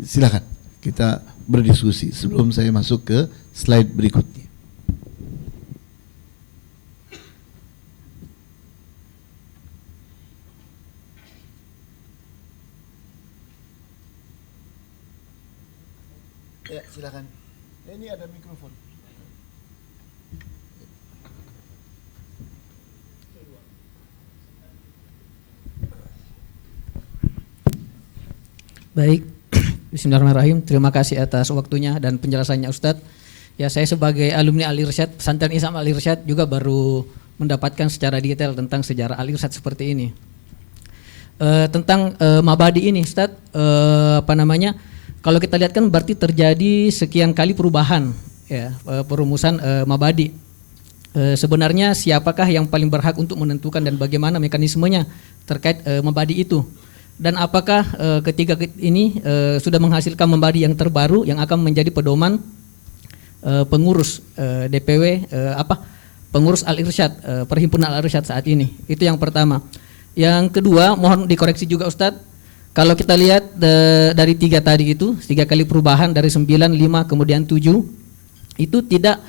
Silakan kita berdiskusi sebelum saya masuk ke slide berikutnya. Ya, silakan. Ini ada mikrofon. Baik, bismillahirrahmanirrahim. Terima kasih atas waktunya dan penjelasannya Ustadz. Ya, saya sebagai alumni Al-Irsyad, pesantren Islam Al-Irsyad juga baru mendapatkan secara detail tentang sejarah Al-Irsyad seperti ini. Tentang mabadi ini Ustadz, kalau kita lihat kan berarti terjadi sekian kali perubahan ya, perumusan mabadi. Sebenarnya siapakah yang paling berhak untuk menentukan dan bagaimana mekanismenya terkait mabadi itu? Dan apakah ketiga ini sudah menghasilkan mabadi yang terbaru yang akan menjadi pedoman pengurus DPW pengurus Al-Irsyad, Perhimpunan Al-Irsyad saat ini? Itu yang pertama. Yang kedua, mohon dikoreksi juga Ustadz, kalau kita lihat dari 3 tadi itu, 3 kali perubahan dari 9, 5, kemudian 7, itu tidak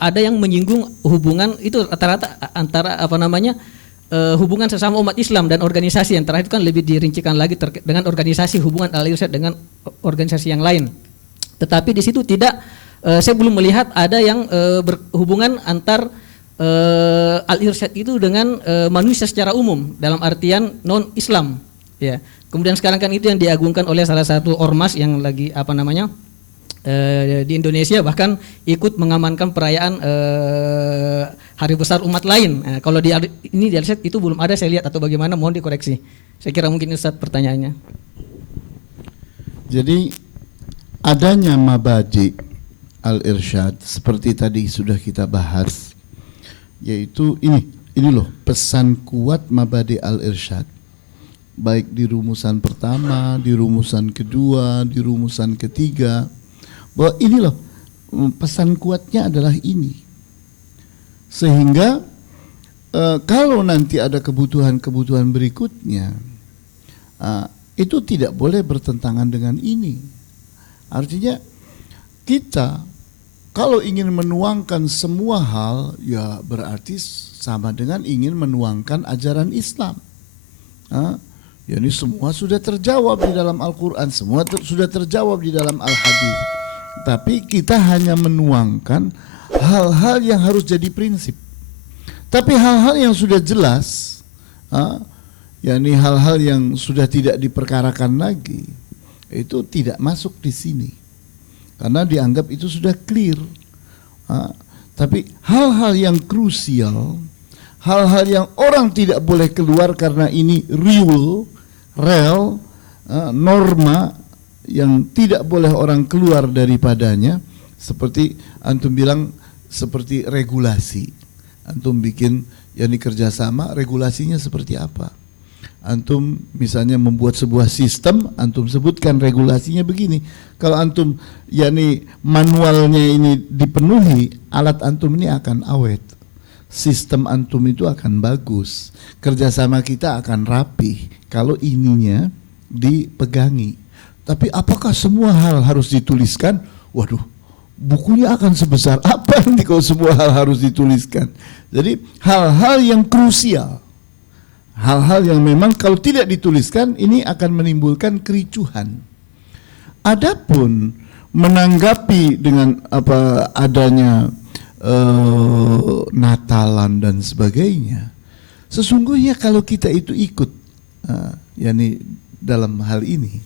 ada yang menyinggung hubungan itu rata-rata antara hubungan sesama umat Islam dan organisasi. Yang terakhir itu kan lebih dirincikan lagi dengan organisasi, hubungan Al-Irsyad dengan organisasi yang lain. Tetapi di situ tidak, saya belum melihat ada yang berhubungan antar Al-Irsyad itu dengan manusia secara umum dalam artian non-Islam. Ya. Kemudian sekarang kan itu yang diagungkan oleh salah satu ormas yang lagi di Indonesia, bahkan ikut mengamankan perayaan hari besar umat lain. Kalau di Al-Irsyad itu belum ada saya lihat, atau bagaimana, mohon dikoreksi. Saya kira mungkin Ustaz pertanyaannya. Jadi adanya mabadi Al-Irsyad seperti tadi sudah kita bahas, yaitu ini loh pesan kuat mabadi Al-Irsyad, baik di rumusan pertama, di rumusan kedua, di rumusan ketiga, bahwa ini loh pesan kuatnya adalah ini. Sehingga kalau nanti ada kebutuhan-kebutuhan berikutnya, itu tidak boleh bertentangan dengan ini. Artinya kita kalau ingin menuangkan semua hal, ya berarti sama dengan ingin menuangkan ajaran Islam. Ya ini semua sudah terjawab di dalam Al-Quran, semua sudah terjawab di dalam Al-Hadis. Tapi kita hanya menuangkan hal-hal yang harus jadi prinsip. Tapi hal-hal yang sudah jelas, yakni hal-hal yang sudah tidak diperkarakan lagi, itu tidak masuk di sini. Karena dianggap itu sudah clear. Tapi hal-hal yang krusial, hal-hal yang orang tidak boleh keluar karena ini real, norma yang tidak boleh orang keluar daripadanya, seperti antum bilang, seperti regulasi. Antum bikin yakni kerjasama, regulasinya seperti apa? Antum misalnya membuat sebuah sistem, antum sebutkan regulasinya begini. Kalau antum yakni manualnya ini dipenuhi, alat antum ini akan awet. Sistem antum itu akan bagus. Kerjasama kita akan rapi kalau ininya dipegangi. Tapi apakah semua hal harus dituliskan? Waduh, bukunya akan sebesar apa nanti kalau semua hal harus dituliskan? Jadi hal-hal yang krusial, hal-hal yang memang kalau tidak dituliskan ini akan menimbulkan kericuhan. Adapun menanggapi dengan adanya Natalan dan sebagainya, sesungguhnya kalau kita itu ikut yakni dalam hal ini,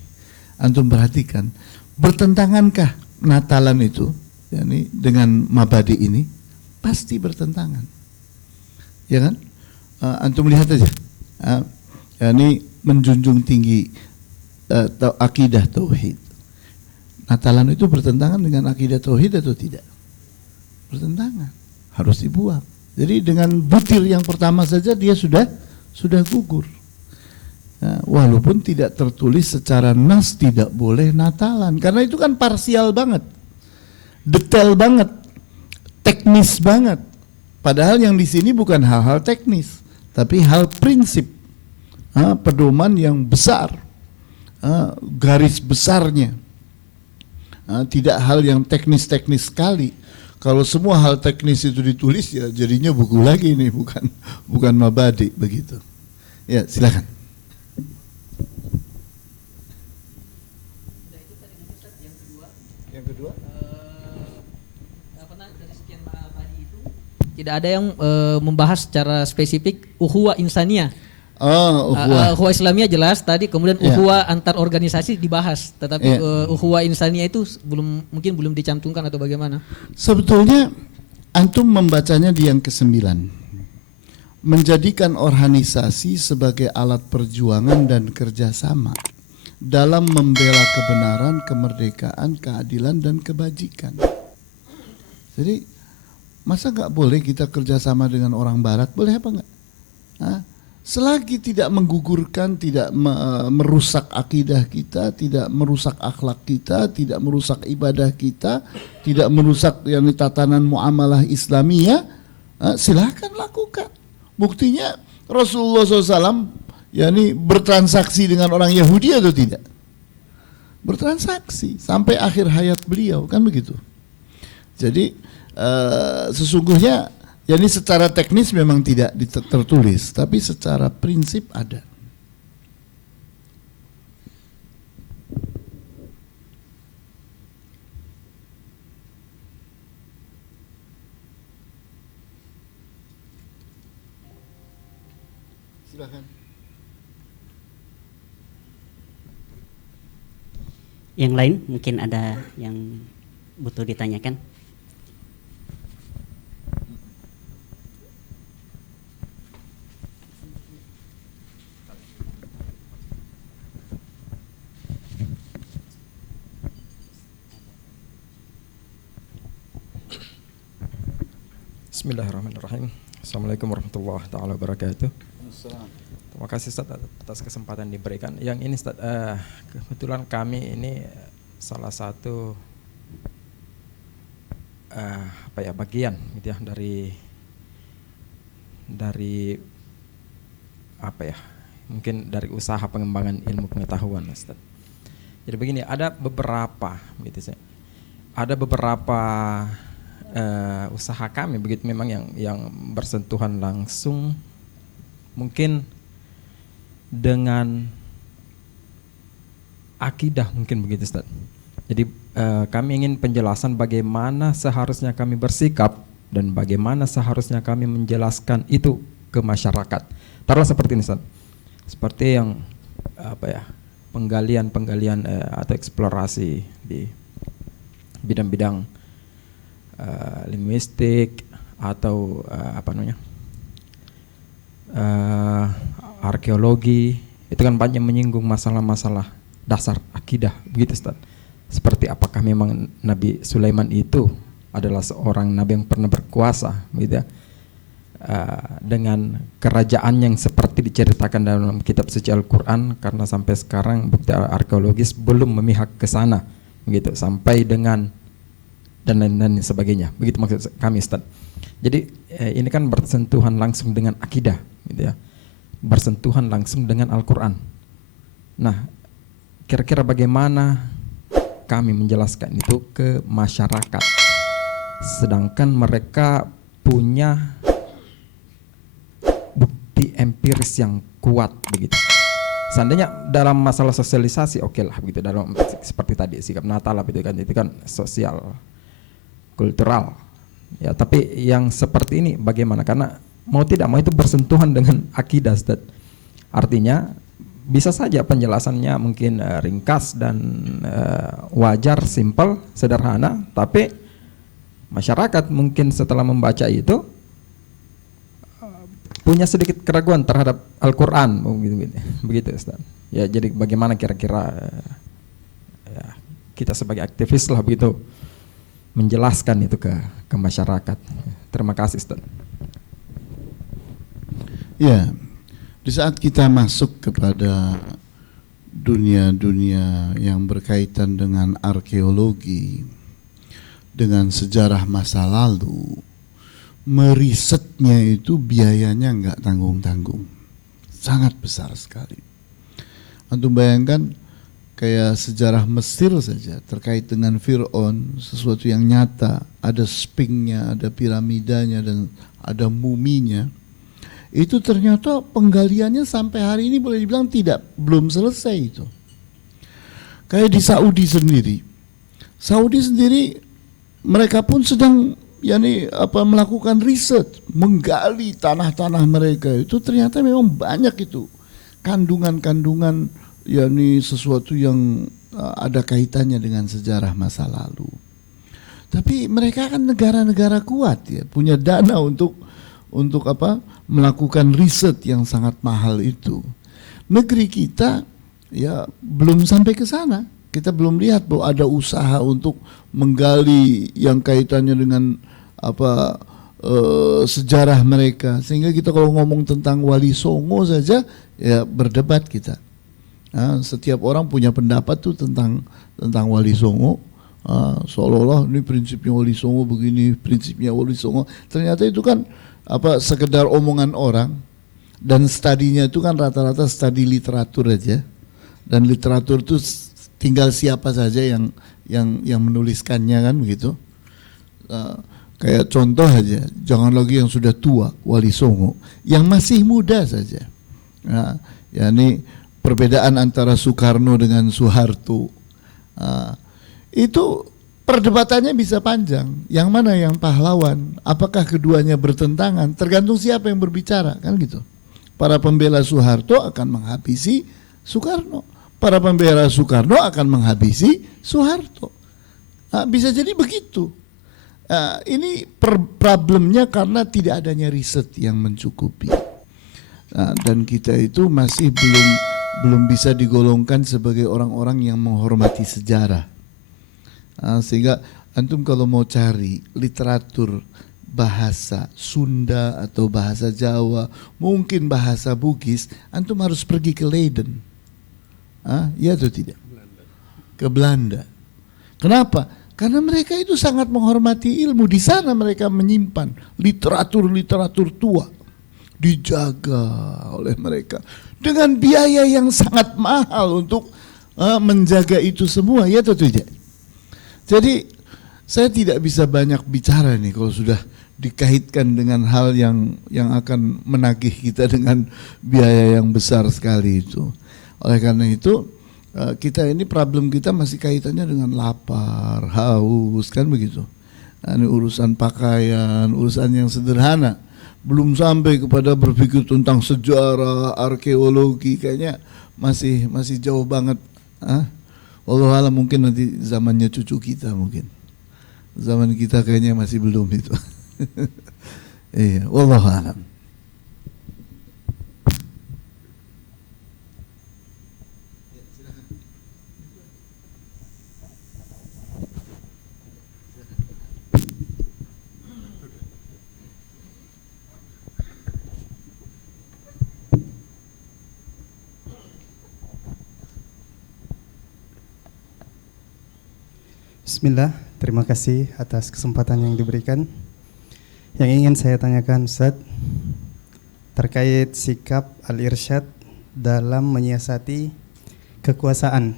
antum perhatikan, bertentangankah Natalan itu yakni dengan mabadi ini? Pasti bertentangan, ya kan? Antum lihat aja, yakni menjunjung tinggi akidah tauhid. Natalan itu bertentangan dengan akidah tauhid atau tidak? Bertentangan, harus dibuang. Jadi dengan butir yang pertama saja dia sudah gugur. Walaupun tidak tertulis secara nas tidak boleh Natalan, karena itu kan parsial banget, detail banget, teknis banget. Padahal yang di sini bukan hal-hal teknis, tapi hal prinsip, pedoman yang besar, garis besarnya, tidak hal yang teknis-teknis sekali. Kalau semua hal teknis itu ditulis, ya jadinya buku lagi nih, bukan mabadi begitu. Ya silakan. Tidak ada yang membahas secara spesifik ukhuwah insaniyah. Ukhuwah Islamiyah jelas tadi, kemudian ukhuwah antar organisasi dibahas, tetapi ukhuwah insaniyah itu mungkin belum dicantumkan atau bagaimana? Sebetulnya antum membacanya di yang ke-9. Menjadikan organisasi sebagai alat perjuangan dan kerjasama. dalam membela kebenaran, kemerdekaan, keadilan dan kebajikan. Jadi masa nggak boleh kita kerjasama dengan orang Barat? Boleh apa nggak? Selagi tidak menggugurkan, tidak merusak akidah kita, tidak merusak akhlak kita, tidak merusak ibadah kita, tidak merusak tatanan muamalah Islamiyah, silahkan lakukan. Buktinya Rasulullah SAW bertransaksi dengan orang Yahudi atau tidak? Bertransaksi sampai akhir hayat beliau, kan begitu. Jadi sesungguhnya secara teknis memang tidak tertulis, tapi secara prinsip ada. Silakan. Yang lain mungkin ada yang butuh ditanyakan. Bismillahirrahmanirrahim. Assalamualaikum warahmatullahi taala wabarakatuh. Terima kasih Ustaz atas kesempatan diberikan. Yang ini Ustaz, kebetulan kami ini salah satu bagian gitu ya dari mungkin dari usaha pengembangan ilmu pengetahuan Ustaz. Jadi begini, ada beberapa usaha kami begitu memang yang bersentuhan langsung mungkin dengan akidah, mungkin begitu Ustaz. Jadi kami ingin penjelasan bagaimana seharusnya kami bersikap dan bagaimana seharusnya kami menjelaskan itu ke masyarakat. Taruhlah seperti ini Ustaz. Seperti yang penggalian atau eksplorasi di bidang-bidang linguistik atau arkeologi, itu kan banyak menyinggung masalah-masalah dasar akidah begitu Ustaz. Seperti apakah memang Nabi Sulaiman itu adalah seorang nabi yang pernah berkuasa gitu ya, dengan kerajaan yang seperti diceritakan dalam kitab suci Al-Quran, karena sampai sekarang bukti arkeologis belum memihak ke sana begitu, sampai dengan dan lain-lain sebagainya. Begitu maksud kami Ustaz. Jadi ini kan bersentuhan langsung dengan akidah gitu ya. Bersentuhan langsung dengan Al-Quran. Nah, kira-kira bagaimana kami menjelaskan itu ke masyarakat, sedangkan mereka punya bukti empiris yang kuat begitu. Seandainya dalam masalah sosialisasi oke lah begitu, dalam seperti tadi sikap Natal itu kan sosial kultural ya, tapi yang seperti ini bagaimana? Karena mau tidak mau itu bersentuhan dengan akidah Ustaz. Artinya bisa saja penjelasannya mungkin ringkas dan wajar, simpel, sederhana, tapi masyarakat mungkin setelah membaca itu punya sedikit keraguan terhadap Al-Quran begitu Ustaz. Ya, jadi bagaimana kira-kira kita sebagai aktivis lah begitu menjelaskan itu ke masyarakat. Terima kasih Ustaz. Ya, di saat kita masuk kepada dunia-dunia yang berkaitan dengan arkeologi, dengan sejarah masa lalu, merisetnya itu biayanya nggak tanggung-tanggung, sangat besar sekali. Antum bayangkan kayak sejarah Mesir saja terkait dengan Fir'aun, sesuatu yang nyata, ada sphinxnya, ada piramidanya dan ada muminya. Itu ternyata penggaliannya sampai hari ini boleh dibilang belum selesai itu. Kayak di Saudi sendiri mereka pun sedang melakukan riset, menggali tanah-tanah mereka. Itu ternyata memang banyak itu kandungan-kandungan sesuatu yang ada kaitannya dengan sejarah masa lalu. Tapi mereka kan negara-negara kuat ya, punya dana untuk melakukan riset yang sangat mahal itu. Negeri kita ya belum sampai ke sana. Kita belum lihat bahwa ada usaha untuk menggali yang kaitannya dengan apa sejarah mereka, sehingga kita kalau ngomong tentang Wali Songo saja ya berdebat kita. Setiap orang punya pendapat tuh tentang Wali Songo. Seolah-olah ini prinsipnya Wali Songo begini, prinsipnya Wali Songo. Ternyata itu kan apa sekedar omongan orang, dan studinya itu kan rata-rata studi literatur aja. Dan literatur itu tinggal siapa saja yang menuliskannya kan begitu. Kayak contoh aja, jangan lagi yang sudah tua Wali Songo, yang masih muda saja. Ya ini perbedaan antara Soekarno dengan Soeharto. Itu perdebatannya bisa panjang. Yang mana yang pahlawan? Apakah keduanya bertentangan? Tergantung siapa yang berbicara kan gitu. Para pembela Soeharto akan menghabisi Soekarno. Para pembela Soekarno akan menghabisi Soeharto. Bisa jadi begitu. Ini problemnya karena tidak adanya riset yang mencukupi. Dan kita itu masih belum bisa digolongkan sebagai orang-orang yang menghormati sejarah. Sehingga antum kalau mau cari literatur bahasa Sunda atau bahasa Jawa, mungkin bahasa Bugis, antum harus pergi ke Leiden. Iya atau tidak? Ke Belanda. Kenapa? Karena mereka itu sangat menghormati ilmu. Di sana mereka menyimpan literatur-literatur tua, dijaga oleh mereka dengan biaya yang sangat mahal untuk menjaga itu semua, ya atau tidak? Jadi saya tidak bisa banyak bicara nih kalau sudah dikaitkan dengan hal yang akan menagih kita dengan biaya yang besar sekali itu. Oleh karena itu kita ini problem kita masih kaitannya dengan lapar, haus kan begitu. Ini urusan pakaian, urusan yang sederhana. Belum sampai kepada berpikir tentang sejarah, arkeologi, kayaknya masih jauh banget. Wallahualam mungkin nanti zamannya cucu kita mungkin. Zaman kita kayaknya masih belum itu. Iya, wallahualam. Bismillah, terima kasih atas kesempatan yang diberikan. Yang ingin saya tanyakan Ustaz, terkait sikap Al-Irsyad dalam menyiasati kekuasaan.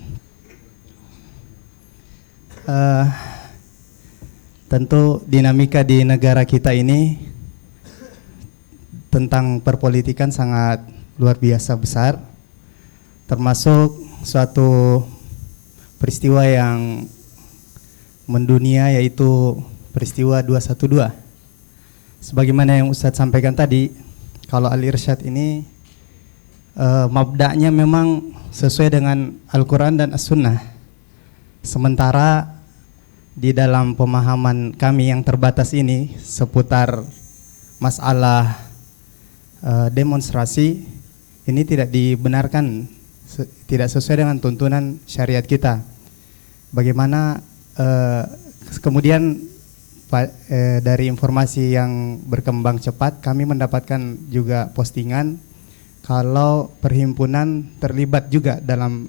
Tentu dinamika di negara kita ini tentang perpolitikan sangat luar biasa besar, termasuk suatu peristiwa yang mendunia, yaitu peristiwa 212. Sebagaimana yang Ustadz sampaikan tadi, kalau Al-Irsyad ini mabda'nya memang sesuai dengan Al-Quran dan As-Sunnah. Sementara di dalam pemahaman kami yang terbatas ini seputar masalah demonstrasi ini tidak dibenarkan, tidak sesuai dengan tuntunan syariat kita. Bagaimana kemudian dari informasi yang berkembang cepat, kami mendapatkan juga postingan kalau perhimpunan terlibat juga dalam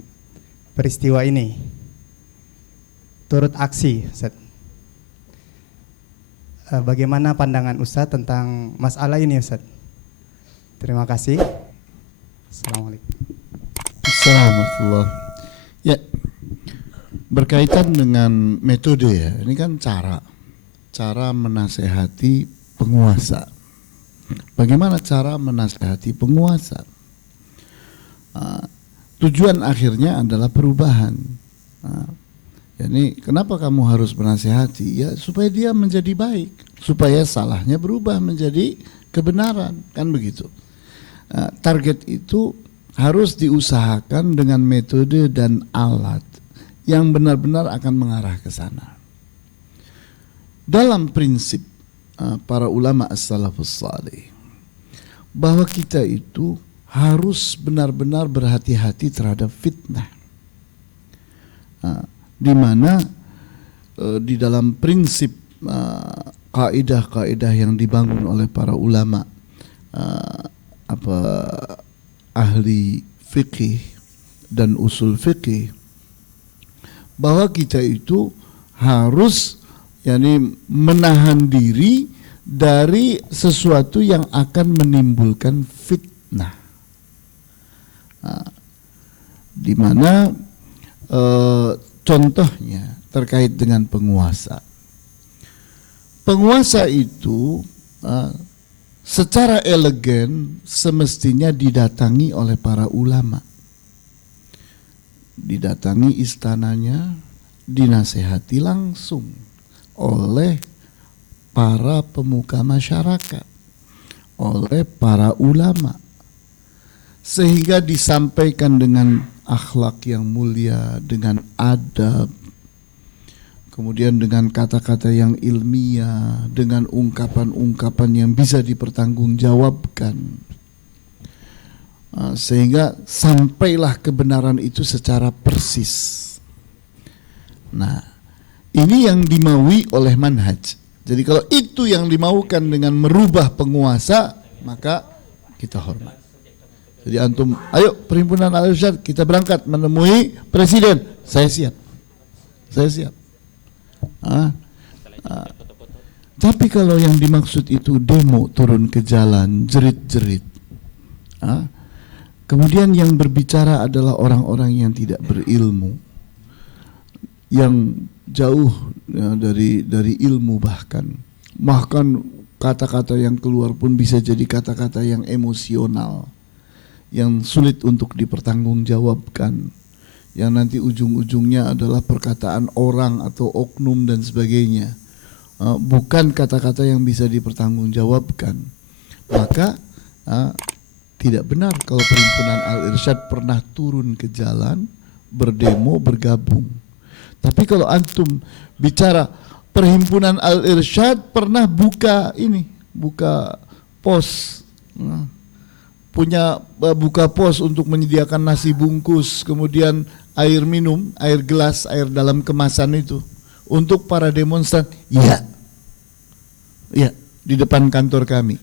peristiwa ini, turut aksi. Ustaz, bagaimana pandangan Ustaz tentang masalah ini, Ustaz? Terima kasih. Assalamualaikum. Assalamualaikum. Ya, berkaitan dengan metode ya, ini kan cara menasehati penguasa. Bagaimana cara menasehati penguasa? Tujuan akhirnya adalah perubahan. Ini kenapa kamu harus menasehati? Ya supaya dia menjadi baik, supaya salahnya berubah menjadi kebenaran, kan begitu. Target itu harus diusahakan dengan metode dan alat yang benar-benar akan mengarah ke sana. Dalam prinsip para ulama as-salafus salih, bahwa kita itu harus benar-benar berhati-hati terhadap fitnah. Di mana di dalam prinsip kaidah-kaidah yang dibangun oleh para ulama ahli fikih dan usul fikih, bahwa kita itu harus menahan diri dari sesuatu yang akan menimbulkan fitnah. Di mana contohnya terkait dengan penguasa. Penguasa itu secara elegan semestinya didatangi oleh para ulama. Didatangi istananya, dinasehati langsung oleh para pemuka masyarakat, oleh para ulama, sehingga disampaikan dengan akhlak yang mulia, dengan adab, kemudian dengan kata-kata yang ilmiah, dengan ungkapan-ungkapan yang bisa dipertanggungjawabkan, sehingga sampailah kebenaran itu secara persis. Nah, ini yang dimaui oleh manhaj. Jadi kalau itu yang dimaukan dengan merubah penguasa, maka kita hormat. Jadi antum, ayo Perhimpunan Al-Irsyad, kita berangkat menemui presiden. Saya siap. Tapi kalau yang dimaksud itu demo, turun ke jalan, jerit-jerit, kemudian yang berbicara adalah orang-orang yang tidak berilmu, yang jauh dari ilmu, bahkan kata-kata yang keluar pun bisa jadi kata-kata yang emosional, yang sulit untuk dipertanggungjawabkan, yang nanti ujung-ujungnya adalah perkataan orang atau oknum dan sebagainya, bukan kata-kata yang bisa dipertanggungjawabkan. Maka tidak benar kalau Perhimpunan Al-Irsyad pernah turun ke jalan, berdemo, bergabung. Tapi kalau antum bicara Perhimpunan Al-Irsyad pernah buka pos, buka pos untuk menyediakan nasi bungkus, kemudian air minum, air gelas, air dalam kemasan itu untuk para demonstran. Iya, di depan kantor kami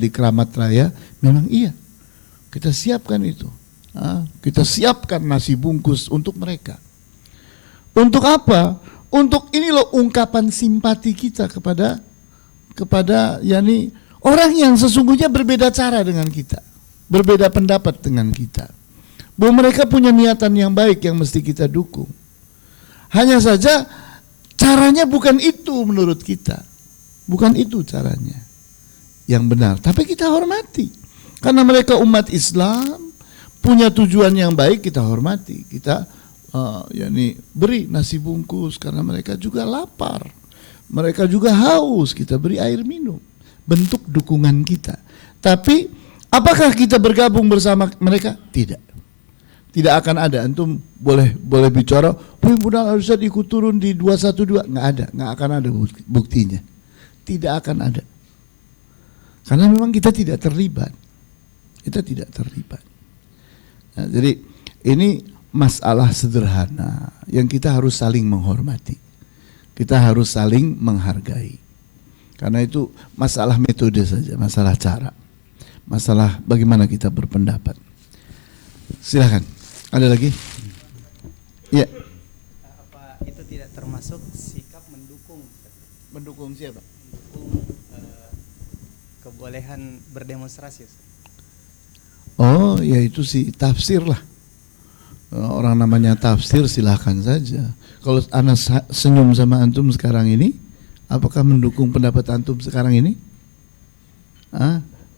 di Keramat Raya, memang iya, kita siapkan itu, kita siapkan nasi bungkus untuk mereka. Untuk apa? Untuk ini loh ungkapan simpati kita kepada orang yang sesungguhnya berbeda cara dengan kita, berbeda pendapat dengan kita, bahwa mereka punya niatan yang baik yang mesti kita dukung. Hanya saja caranya bukan itu menurut kita, bukan itu caranya yang benar. Tapi kita hormati, karena mereka umat Islam, punya tujuan yang baik, kita hormati. Kita beri nasi bungkus karena mereka juga lapar, mereka juga haus, kita beri air minum, bentuk dukungan kita. Tapi apakah kita bergabung bersama mereka? Tidak akan ada. Antum boleh bicara Perhimpunan Al-Irsyad ikut turun di 212, nggak akan ada buktinya. Tidak akan ada. Karena memang kita tidak terlibat. Nah, jadi ini masalah sederhana yang kita harus saling menghormati. Kita harus saling menghargai. Karena itu masalah metode saja, masalah cara. Masalah bagaimana kita berpendapat. Silakan. Ada lagi? Ya. Apa itu tidak termasuk sikap mendukung? Mendukung siapa? Mendukung kebolehan berdemonstrasi. Oh, ya itu sih tafsir lah. Orang namanya tafsir, silahkan saja. Kalau ana senyum sama antum sekarang ini, apakah mendukung pendapat antum sekarang ini?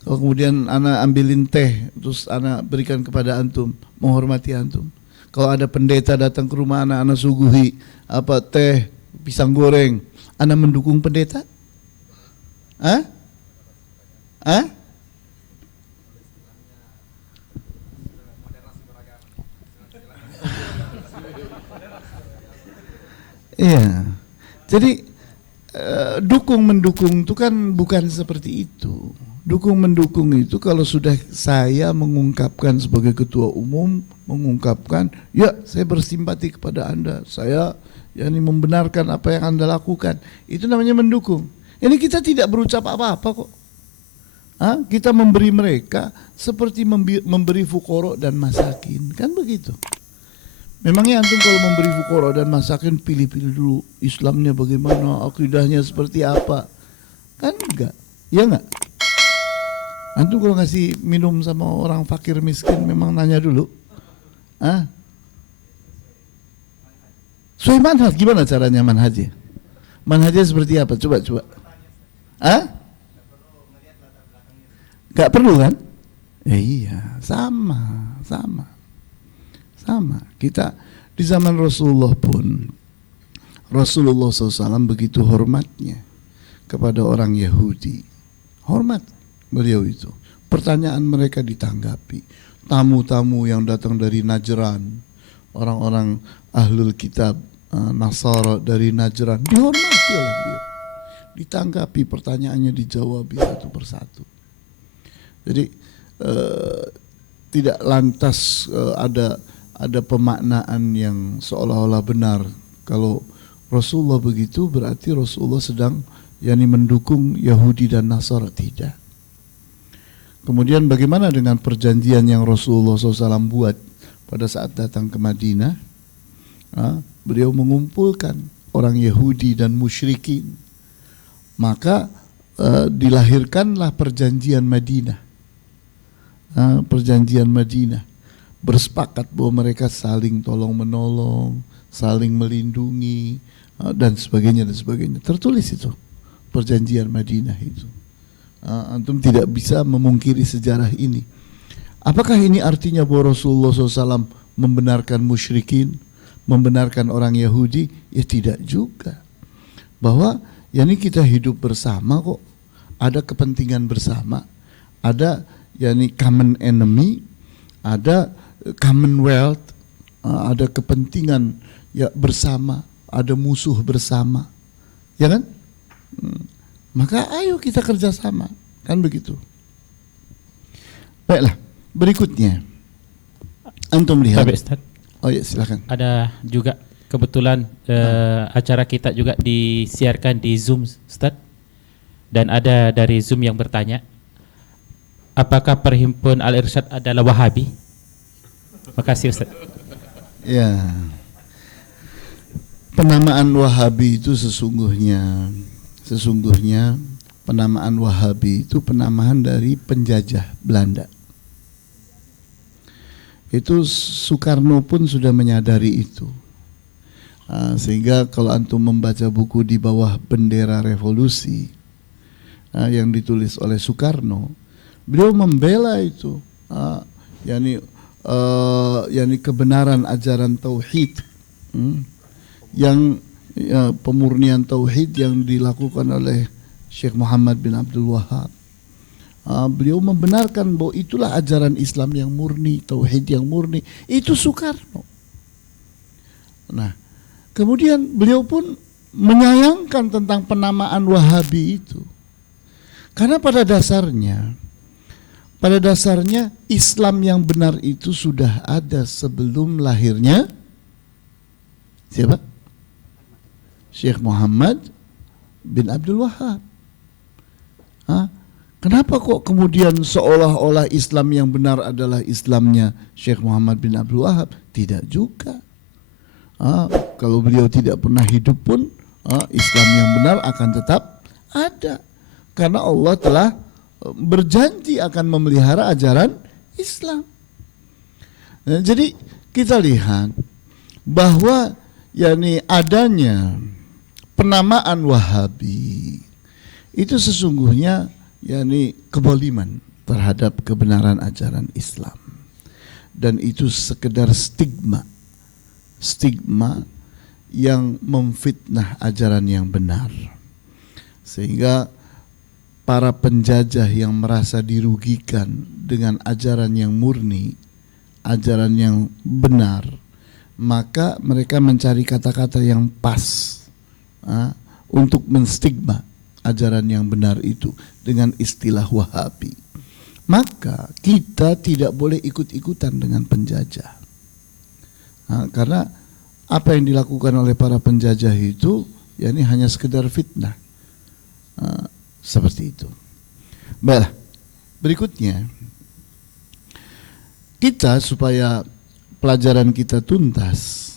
Kalau kemudian ana ambilin teh, terus ana berikan kepada antum, menghormati antum. Kalau ada pendeta datang ke rumah ana suguhi teh, pisang goreng, ana mendukung pendeta? Iya, jadi dukung mendukung itu kan bukan seperti itu. Dukung-mendukung itu kalau sudah saya mengungkapkan sebagai ketua umum, mengungkapkan, ya saya bersimpati kepada Anda, saya membenarkan apa yang Anda lakukan, itu namanya mendukung. Ini kita tidak berucap apa-apa kok. Kita memberi mereka seperti memberi fukoro dan masakin, kan begitu. Memangnya antum kalau memberi fukoro dan masakin pilih-pilih dulu Islamnya bagaimana, akidahnya seperti apa, kan enggak, ya enggak? Antum kalau ngasih minum sama orang fakir miskin memang nanya dulu, sesuai manhaj, gimana caranya manhajnya? Manhajnya seperti apa? Coba. Gak perlu kan? Iya, sama. Kita di zaman Rasulullah pun, Rasulullah SAW begitu hormatnya kepada orang Yahudi. Hormat beliau itu. Pertanyaan mereka ditanggapi. Tamu-tamu yang datang dari Najran, orang-orang ahlul kitab Nasara dari Najran, dihormati oleh beliau. Ditanggapi, pertanyaannya dijawab satu persatu. Jadi tidak lantas ada pemaknaan yang seolah-olah benar. Kalau Rasulullah begitu berarti Rasulullah sedang mendukung Yahudi dan Nasara, tidak. Kemudian bagaimana dengan perjanjian yang Rasulullah SAW buat pada saat datang ke Madinah? Beliau mengumpulkan orang Yahudi dan musyrikin. Maka dilahirkanlah perjanjian Madinah. Perjanjian Madinah bersepakat bahwa mereka saling tolong menolong, saling melindungi, dan sebagainya. Tertulis itu perjanjian Madinah itu. Antum tidak bisa memungkiri sejarah ini. Apakah ini artinya bahwa Rasulullah SAW membenarkan musyrikin, membenarkan orang Yahudi? Ya tidak juga. Bahwa kita hidup bersama kok, ada kepentingan bersama, ada common enemy, ada commonwealth, ada kepentingan bersama, ada musuh bersama, ya kan? Maka ayo kita kerjasama, kan begitu. Baiklah, berikutnya antum lihat. Ustaz. Oh ya, silakan. Ada juga kebetulan acara kita juga disiarkan di Zoom, Ustaz. Dan ada dari Zoom yang bertanya, apakah Perhimpunan Al-Irsyad adalah Wahabi? Makasih Ustaz. Ya. Penamaan Wahabi itu sesungguhnya penamaan Wahabi itu penamaan dari penjajah Belanda. Itu Soekarno pun sudah menyadari itu. Sehingga kalau antum membaca buku di bawah bendera revolusi yang ditulis oleh Soekarno, beliau membela itu, kebenaran ajaran tauhid, yang pemurnian tauhid yang dilakukan oleh Syekh Muhammad bin Abdul Wahab. Beliau membenarkan bahwa itulah ajaran Islam yang murni, tauhid yang murni. Itu Soekarno. Nah, kemudian beliau pun menyayangkan tentang penamaan Wahabi itu. Karena pada dasarnya Islam yang benar itu sudah ada sebelum lahirnya siapa? Syekh Muhammad bin Abdul Wahab. Kenapa kok kemudian seolah-olah Islam yang benar adalah Islamnya Syekh Muhammad bin Abdul Wahab? Tidak juga. Kalau beliau tidak pernah hidup pun Islam yang benar akan tetap ada. Karena Allah telah berjanji akan memelihara ajaran Islam. Nah, jadi kita lihat bahwa adanya penamaan Wahabi itu sesungguhnya keboliman terhadap kebenaran ajaran Islam, dan itu sekedar stigma yang memfitnah ajaran yang benar, sehingga para penjajah yang merasa dirugikan dengan ajaran yang murni, ajaran yang benar, maka mereka mencari kata-kata yang pas untuk menstigma ajaran yang benar itu, dengan istilah Wahabi. Maka kita tidak boleh ikut-ikutan dengan penjajah. Karena apa yang dilakukan oleh para penjajah itu yakni hanya sekedar fitnah. Seperti itu. Baiklah, berikutnya kita supaya pelajaran kita tuntas,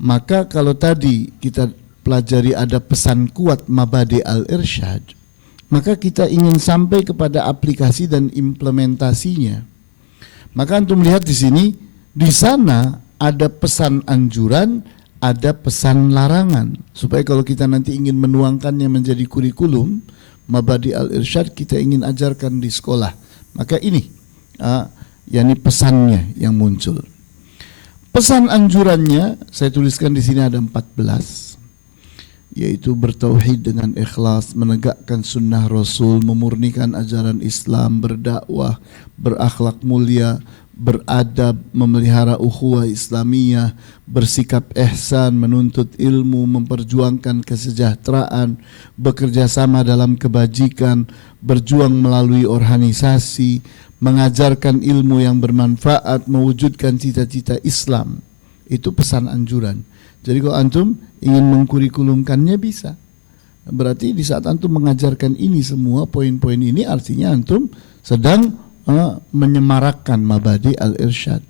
maka kalau tadi kita pelajari ada pesan kuat Mabadi al-Irsyad, maka kita ingin sampai kepada aplikasi dan implementasinya. Maka antum lihat di sini, di sana ada pesan anjuran, ada pesan larangan. Supaya kalau kita nanti ingin menuangkannya menjadi kurikulum Mabadi al-Irsyad, kita ingin ajarkan di sekolah. Maka ini, yakni pesannya yang muncul. Pesan anjurannya saya tuliskan di sini ada 14. Yaitu bertauhid dengan ikhlas, menegakkan sunnah Rasul, memurnikan ajaran Islam, berdakwah, berakhlak mulia, beradab, memelihara ukhuwah Islamiyah, bersikap ihsan, menuntut ilmu, memperjuangkan kesejahteraan, bekerja sama dalam kebajikan, berjuang melalui organisasi, mengajarkan ilmu yang bermanfaat, mewujudkan cita-cita Islam. Itu pesan anjuran. Jadi kalau antum ingin mengkurikulumkannya bisa. Berarti di saat antum mengajarkan ini semua poin-poin ini artinya antum sedang menyemarakkan Mabadi al-Irsyad.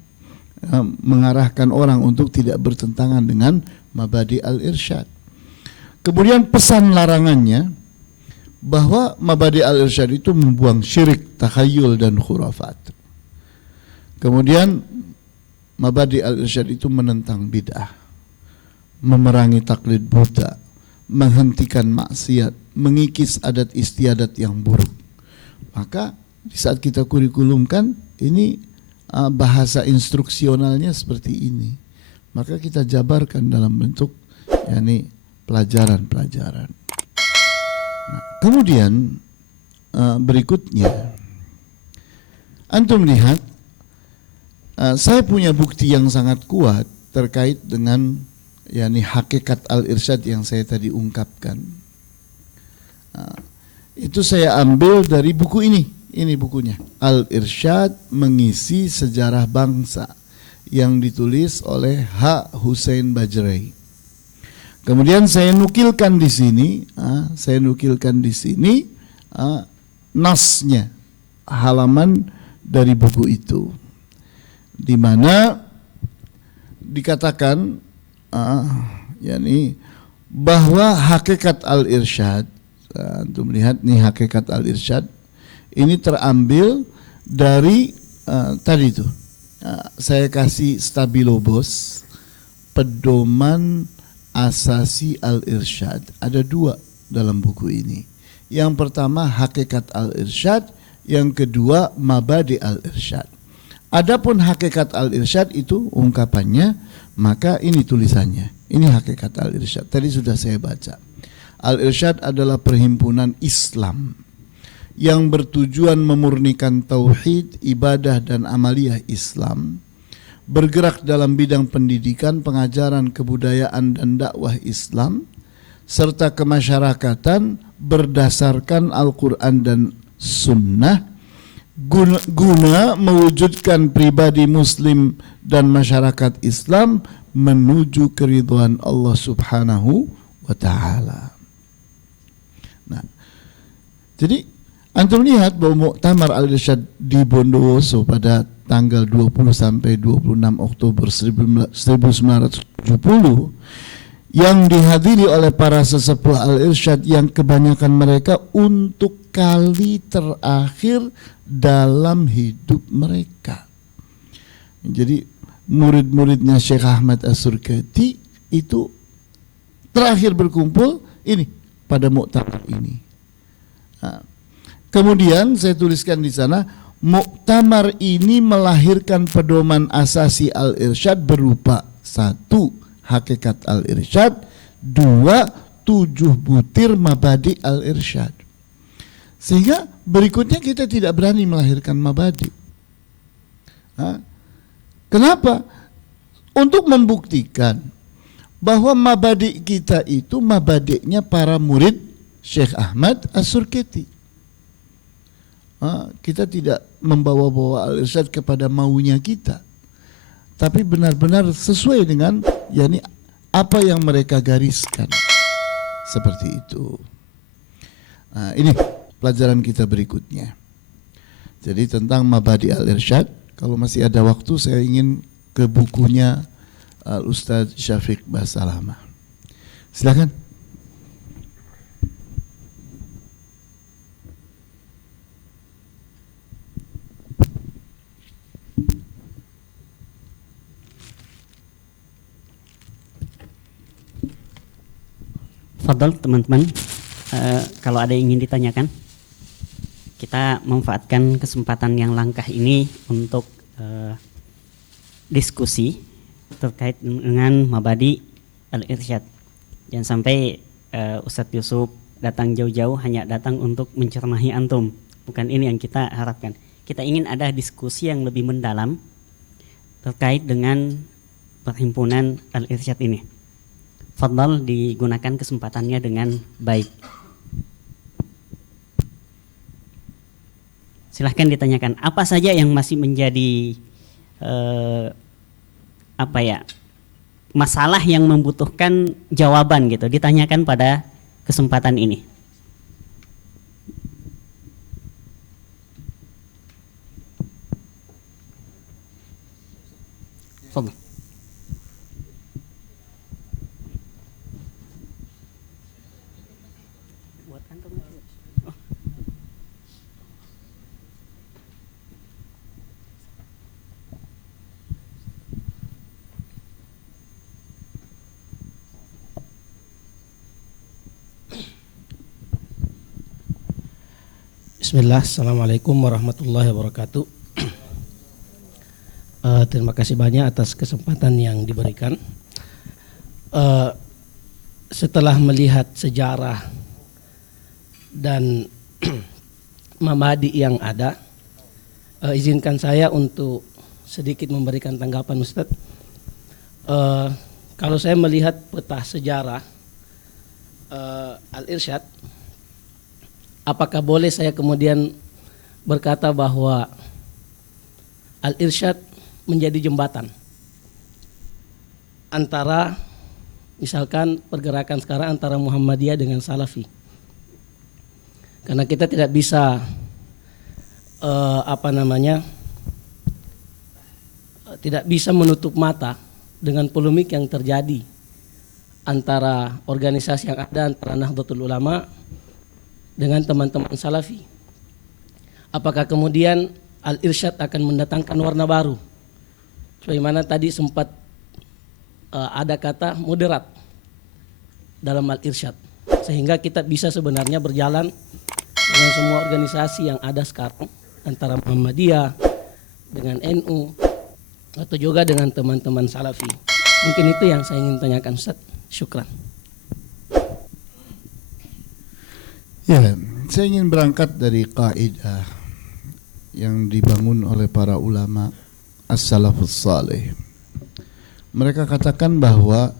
Mengarahkan orang untuk tidak bertentangan dengan Mabadi al-Irsyad. Kemudian pesan larangannya bahwa Mabadi al-Irsyad itu membuang syirik, takhayul dan khurafat. Kemudian Mabadi al-Irsyad itu menentang bid'ah, memerangi taklid buta, menghentikan maksiat, mengikis adat istiadat yang buruk. Maka di saat kita kurikulumkan ini bahasa instruksionalnya seperti ini. Maka kita jabarkan dalam bentuk yakni pelajaran-pelajaran. Nah, kemudian berikutnya antum lihat saya punya bukti yang sangat kuat terkait dengan yakni hakikat al-irsyad yang saya tadi ungkapkan. Itu saya ambil dari buku ini bukunya, Al-Irsyad Mengisi Sejarah Bangsa, yang ditulis oleh H. Hussein Bajrai. Kemudian saya nukilkan di sini, nasnya, halaman dari buku itu, di mana dikatakan yakni bahwa hakikat al-irsyad, antum melihat nih hakikat al-irsyad ini terambil dari tadi itu saya kasih stabilo bos, pedoman asasi al-irsyad. Ada 2 dalam buku ini. Yang pertama hakikat al-irsyad, yang kedua mabadi al-irsyad. Adapun hakikat al-irsyad itu ungkapannya, maka ini tulisannya. Ini hakikat al-irsyad. Tadi sudah saya baca. Al-irsyad adalah perhimpunan Islam yang bertujuan memurnikan tauhid, ibadah dan amaliyah Islam, bergerak dalam bidang pendidikan, pengajaran, kebudayaan dan dakwah Islam, serta kemasyarakatan berdasarkan Al-Quran dan Sunnah, guna mewujudkan pribadi Muslim dan masyarakat Islam menuju keridhaan Allah Subhanahu wa Ta'ala. Nah, jadi antum lihat bahwa Muktamar Al-Irsyad di Bondowoso pada tanggal 20 sampai 26 Oktober 1970 yang dihadiri oleh para sesepuh Al-Irsyad yang kebanyakan mereka untuk kali terakhir dalam hidup mereka. Jadi murid-muridnya Syekh Ahmad As-Surkati itu terakhir berkumpul ini pada muktamar ini. Nah, kemudian saya tuliskan di sana, muktamar ini melahirkan pedoman asasi al-irsyad berupa 1. Hakikat al-irsyad, 2. 7 butir mabadi al-irsyad. Sehingga berikutnya kita tidak berani melahirkan mabadi. Kenapa? Untuk membuktikan bahwa mabadi kita itu mabadinya para murid Syekh Ahmad As-Surkati. Kita tidak membawa-bawa al-irsyad kepada maunya kita, tapi benar-benar sesuai dengan yakni apa yang mereka gariskan. Seperti itu. Nah, ini pelajaran kita berikutnya. Jadi tentang mabadi al-irsyad, kalau masih ada waktu saya ingin ke bukunya Al-Ustadz Syafiq Basalamah. Silakan. Fadol teman-teman, kalau ada yang ingin ditanyakan, kita manfaatkan kesempatan yang langkah ini untuk diskusi terkait dengan mabadi al-irsyad. Jangan sampai Ustadz Yusuf datang jauh-jauh hanya datang untuk menceramahi antum. Bukan ini yang kita harapkan. Kita ingin ada diskusi yang lebih mendalam terkait dengan perhimpunan al-irsyad ini. Fadal, digunakan kesempatannya dengan baik. Silahkan ditanyakan apa saja yang masih menjadi masalah yang membutuhkan jawaban gitu, ditanyakan pada kesempatan ini. Fadal. Bismillah, Assalamualaikum warahmatullahi wabarakatuh. Terima kasih banyak atas kesempatan yang diberikan. Setelah melihat sejarah dan mabadi yang ada, izinkan saya untuk sedikit memberikan tanggapan Ustadz. Kalau saya melihat peta sejarah al-irsyad, apakah boleh saya kemudian berkata bahwa al-irsyad menjadi jembatan antara misalkan pergerakan sekarang antara Muhammadiyah dengan Salafi? Karena kita tidak bisa tidak bisa menutup mata dengan polemik yang terjadi antara organisasi yang ada antara Nahdlatul Ulama dengan teman-teman Salafi. Apakah kemudian al-irsyad akan mendatangkan warna baru? Sebagaimana tadi sempat ada kata moderat dalam al-irsyad, sehingga kita bisa sebenarnya berjalan dengan semua organisasi yang ada sekarang antara Muhammadiyah dengan NU atau juga dengan teman-teman Salafi. Mungkin itu yang saya ingin tanyakan, Ustaz. Syukran. Ya, saya ingin berangkat dari kaidah yang dibangun oleh para ulama as-salafus salih. Mereka katakan bahwa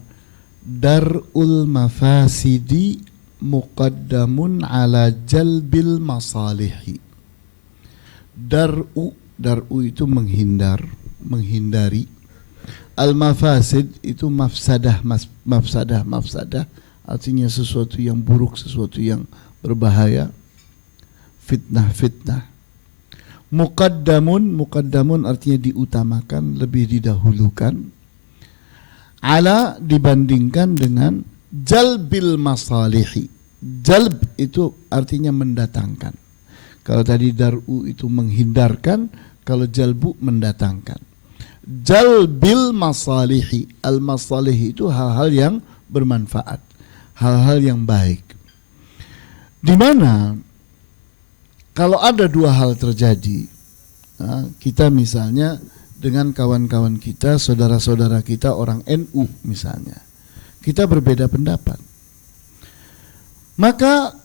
dar'ul mafasidi muqaddamun ala jalbil masalihi. Dar'u itu menghindari. Al-mafasid itu mafsadah, artinya sesuatu yang buruk, sesuatu yang berbahaya, fitnah. Muqaddamun artinya diutamakan, lebih didahulukan. Ala dibandingkan dengan jalbil masalihi. Jalb itu artinya mendatangkan. Kalau tadi dar'u itu menghindarkan, kalau jalbu mendatangkan. Jalbil masalihi, al-masalihi itu hal-hal yang bermanfaat, hal-hal yang baik. Di mana kalau ada dua hal terjadi, kita misalnya dengan kawan-kawan kita, saudara-saudara kita orang NU misalnya, kita berbeda pendapat, maka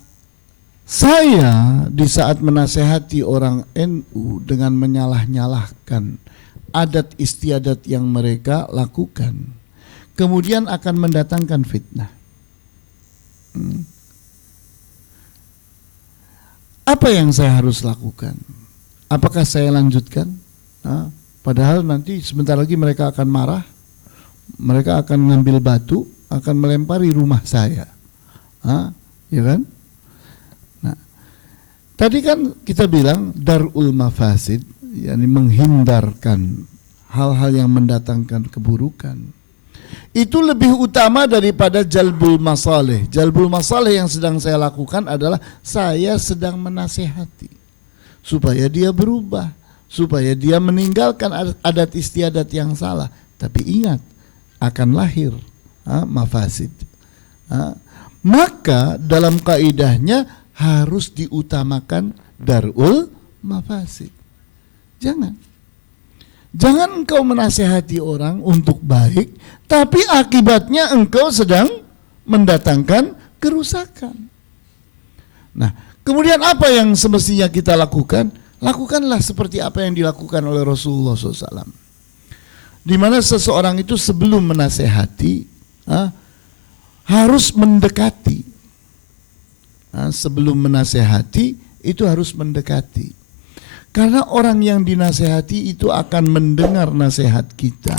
saya di saat menasehati orang NU dengan menyalah-nyalahkan adat istiadat yang mereka lakukan, kemudian akan mendatangkan fitnah. Apa yang saya harus lakukan? Apakah saya lanjutkan? Padahal nanti sebentar lagi mereka akan marah, mereka akan ngambil batu, akan melempari rumah saya, ya kan? Nah, tadi kan kita bilang darul mafasid, yakni menghindarkan hal-hal yang mendatangkan keburukan. Itu lebih utama daripada jalbul masalih. Jalbul masalih yang sedang saya lakukan adalah saya sedang menasehati supaya dia berubah, supaya dia meninggalkan adat istiadat yang salah. Tapi ingat, akan lahir mafasid. Maka dalam kaidahnya harus diutamakan darul mafasid. Jangan engkau menasehati orang untuk baik, tapi akibatnya engkau sedang mendatangkan kerusakan. Nah, kemudian apa yang semestinya kita lakukan? Lakukanlah seperti apa yang dilakukan oleh Rasulullah SAW. Di mana seseorang itu sebelum menasehati harus mendekati. Sebelum menasehati itu harus mendekati. Karena orang yang dinasehati itu akan mendengar nasihat kita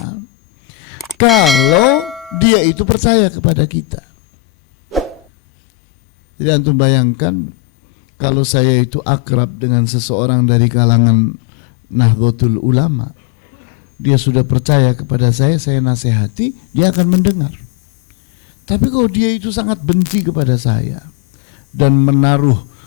kalau dia itu percaya kepada kita. Jadi antum bayangkan kalau saya itu akrab dengan seseorang dari kalangan Nahdlatul Ulama, dia sudah percaya kepada saya nasihati, dia akan mendengar. Tapi kalau dia itu sangat benci kepada saya dan menaruh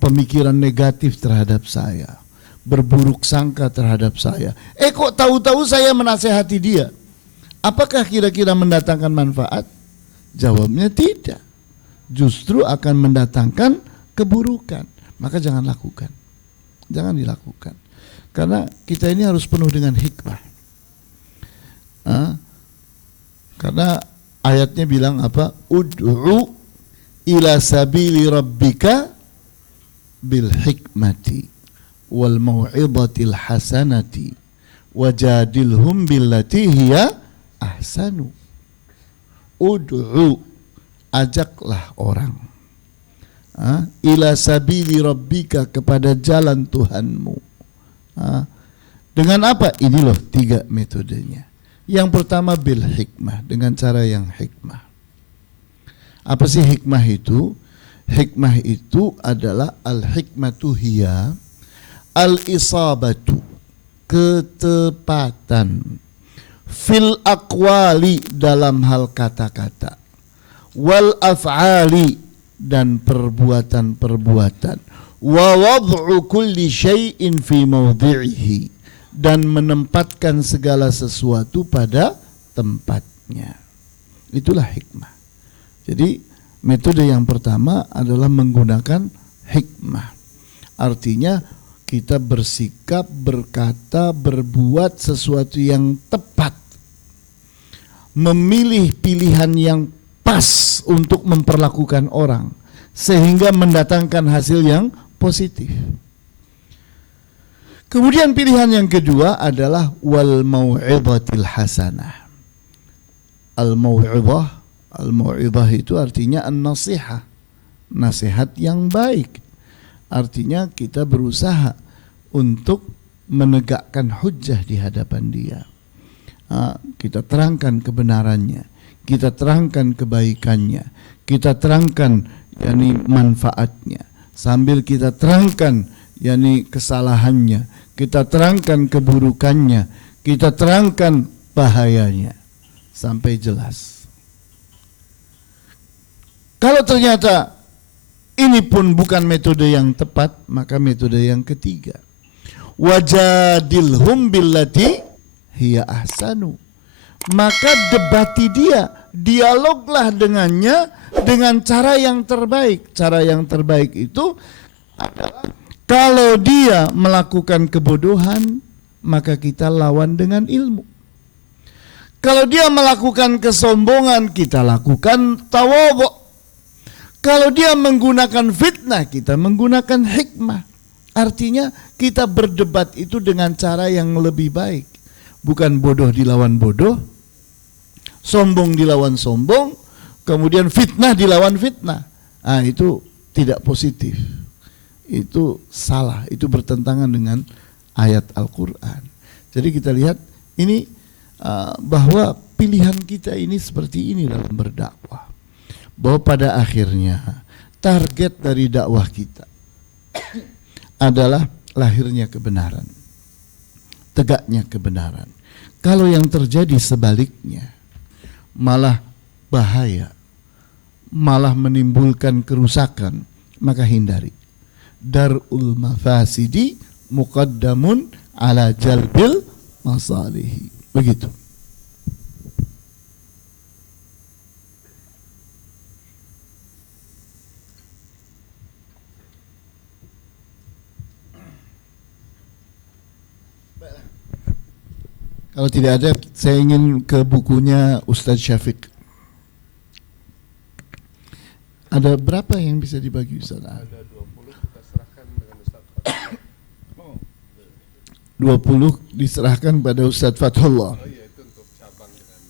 pemikiran negatif terhadap saya, berburuk sangka terhadap saya, kok tahu-tahu saya menasehati dia, apakah kira-kira mendatangkan manfaat? Jawabnya tidak, justru akan mendatangkan keburukan. Maka jangan lakukan, jangan dilakukan, karena kita ini harus penuh dengan hikmah. Karena ayatnya bilang apa? Ud'u ila sabili rabbika bil hikmati wal mau'izatil hasanati wajadilhum billati hiya ahsanu. Ud'u, ajaklah orang ila sabili rabbika, kepada jalan Tuhanmu. Dengan apa? Ini loh 3 metodenya. Yang pertama bil hikmah, dengan cara yang hikmah. Apa sih hikmah itu? Hikmah itu adalah al-hikmatu hiya al-isabatu, ketepatan, fil aqwali, dalam hal kata-kata, wal af'ali, dan perbuatan-perbuatan, wa wad'u kulli syai'in fi mawdi'ihi, dan menempatkan segala sesuatu pada tempatnya. Itulah hikmah. Jadi metode yang pertama adalah menggunakan hikmah. Artinya kita bersikap, berkata, berbuat sesuatu yang tepat, memilih pilihan yang pas untuk memperlakukan orang sehingga mendatangkan hasil yang positif. Kemudian pilihan yang kedua adalah wal mau'izatil hasanah. Al-mau'izah itu artinya an-nasihah, nasihat yang baik. Artinya kita berusaha untuk menegakkan hujjah di hadapan dia. Kita terangkan kebenarannya, kita terangkan kebaikannya, kita terangkan yakni manfaatnya, sambil kita terangkan yakni kesalahannya, kita terangkan keburukannya, kita terangkan bahayanya sampai jelas. Kalau ternyata ini pun bukan metode yang tepat, maka metode yang ketiga, wajadilhum billati hiya ahsanu, maka debati dia, dialoglah dengannya dengan cara yang terbaik. Cara yang terbaik itu adalah kalau dia melakukan kebodohan, maka kita lawan dengan ilmu. Kalau dia melakukan kesombongan, kita lakukan tawadhu. Kalau dia menggunakan fitnah, kita menggunakan hikmah. Artinya kita berdebat itu dengan cara yang lebih baik. Bukan bodoh dilawan bodoh, sombong dilawan sombong, kemudian fitnah dilawan fitnah. Itu tidak positif. Itu salah, itu bertentangan dengan ayat Al-Quran. Jadi kita lihat ini bahwa pilihan kita ini seperti ini dalam berdakwah. Bahwa pada akhirnya target dari dakwah kita adalah lahirnya kebenaran, tegaknya kebenaran. Kalau yang terjadi sebaliknya, malah bahaya, malah menimbulkan kerusakan, maka hindari. Darul mafasidi muqaddamun ala jalbil masalihi. Begitu. Kalau tidak ada, saya ingin ke bukunya Ustadz Syafiq. Ada berapa yang bisa dibagi Ustadz? Ada 20, kita serahkan dengan Ustadz Fathullah. 20 diserahkan pada Ustadz Fathullah. Oh iya, itu untuk cabang dengan...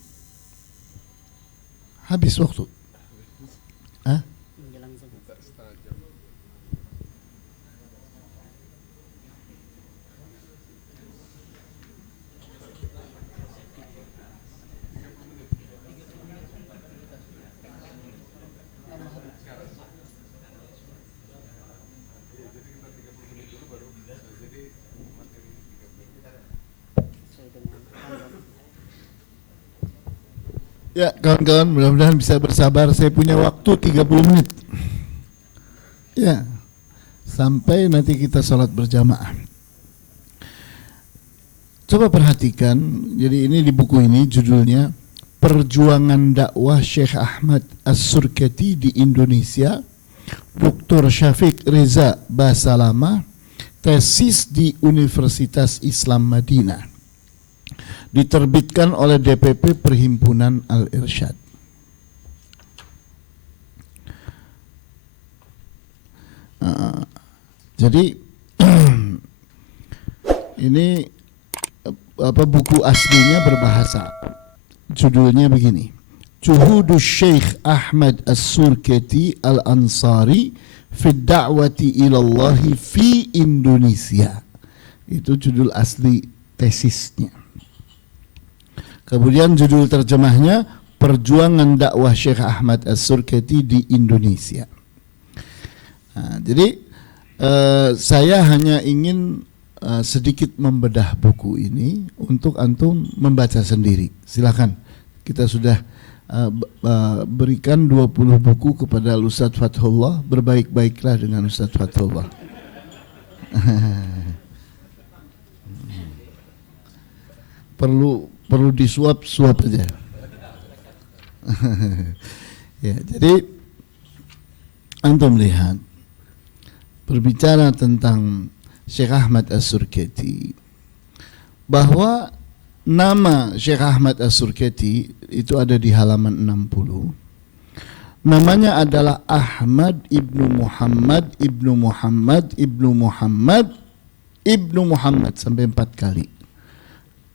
Habis waktu. Hah? Ya kawan-kawan, mudah-mudahan bisa bersabar. Saya punya waktu 30 menit. Ya, sampai nanti kita sholat berjamaah. Coba perhatikan, jadi ini di buku ini judulnya Perjuangan Dakwah Syekh Ahmad As-Surkati di Indonesia, Dr. Syafiq Reza Basalama, tesis di Universitas Islam Madinah. Diterbitkan oleh DPP Perhimpunan Al-Irsyad. Jadi ini buku aslinya berbahasa. Judulnya begini. Juhudus Syekh Ahmad As-Surkati Al-Ansari fi da'wati ilallahi fi Indonesia. Itu judul asli tesisnya. Kemudian judul terjemahnya Perjuangan Dakwah Syekh Ahmad As-Surkati di Indonesia. Nah, jadi saya hanya ingin sedikit membedah buku ini untuk antum membaca sendiri. Silakan. Kita sudah berikan 20 buku kepada Ustadz Fathullah. Berbaik-baiklah dengan Ustadz Fathullah. Perlu disuap aja. Ya, jadi antum lihat, berbicara tentang Syekh Ahmad As-Surkati, bahwa nama Syekh Ahmad As-Surkati itu ada di halaman 60. Namanya adalah Ahmad ibnu Muhammad ibnu Muhammad ibnu Muhammad ibnu Muhammad sampai 4 kali.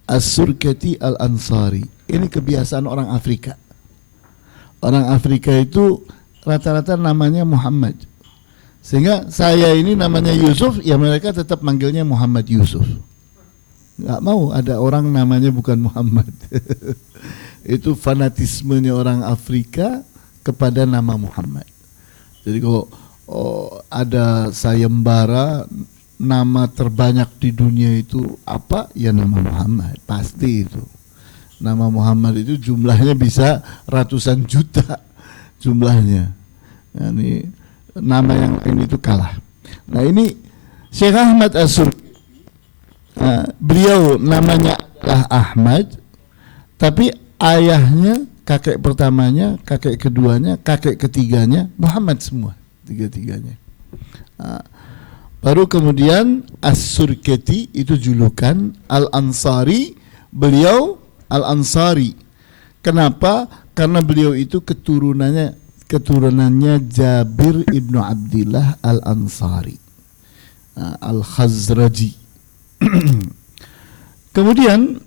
As-Surkati Al-Ansari. Ini kebiasaan orang Afrika. Orang Afrika itu rata-rata namanya Muhammad. Sehingga saya ini namanya Yusuf, ya mereka tetap manggilnya Muhammad Yusuf. Nggak mau ada orang namanya bukan Muhammad. Itu fanatismenya orang Afrika kepada nama Muhammad. Jadi kalau ada sayembara, nama terbanyak di dunia itu apa? Ya nama Muhammad, pasti itu. Nama Muhammad itu jumlahnya bisa ratusan juta jumlahnya. Nah, ini nama yang lain itu kalah. Nah ini Syekh Ahmad As-Surkati, beliau namanya adalah Ahmad, tapi ayahnya, kakek pertamanya, kakek keduanya, kakek ketiganya Muhammad semua, tiga-tiganya. Baru kemudian As-Surkati itu julukan, Al-Ansari, beliau Al-Ansari. Kenapa? Karena beliau itu keturunannya Jabir ibnu Abdillah Al-Ansari, Al-Khazraji. Kemudian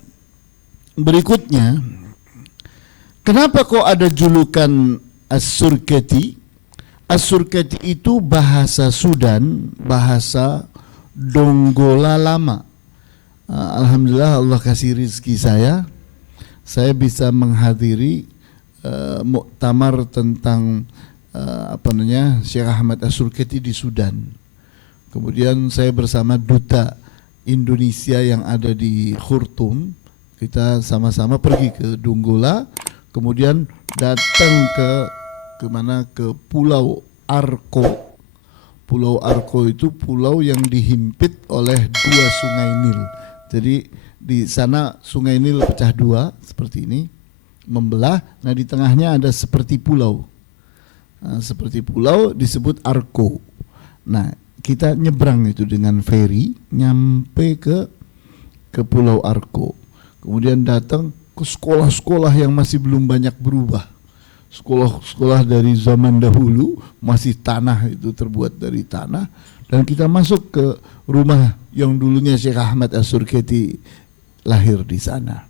berikutnya, kenapa kok ada julukan As-Surkati? As-Surketi itu bahasa Sudan, bahasa Dongola lama. Alhamdulillah Allah kasih rizki saya bisa menghadiri muktamar tentang Syekh Ahmad As-Surketi di Sudan. Kemudian saya bersama duta Indonesia yang ada di Khartoum, kita sama-sama pergi ke Dongola, kemudian datang ke Pulau Arko. Pulau Arko itu pulau yang dihimpit oleh 2 sungai Nil. Jadi di sana sungai Nil pecah 2 seperti ini, membelah. Nah di tengahnya ada seperti pulau. Seperti pulau disebut Arko. Nah kita nyebrang itu dengan feri nyampe ke Pulau Arko. Kemudian datang ke sekolah-sekolah yang masih belum banyak berubah. Sekolah-sekolah dari zaman dahulu masih tanah, itu terbuat dari tanah. Dan kita masuk ke rumah yang dulunya Syekh Ahmad As-Surketi lahir di sana.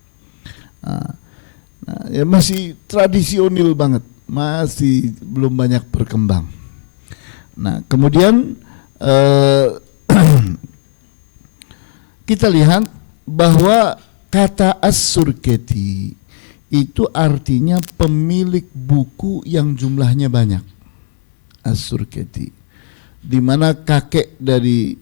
Ya masih tradisional banget, masih belum banyak berkembang. Nah kemudian kita lihat bahwa kata As-Surketi itu artinya pemilik buku yang jumlahnya banyak. As-Surketi, di mana kakek dari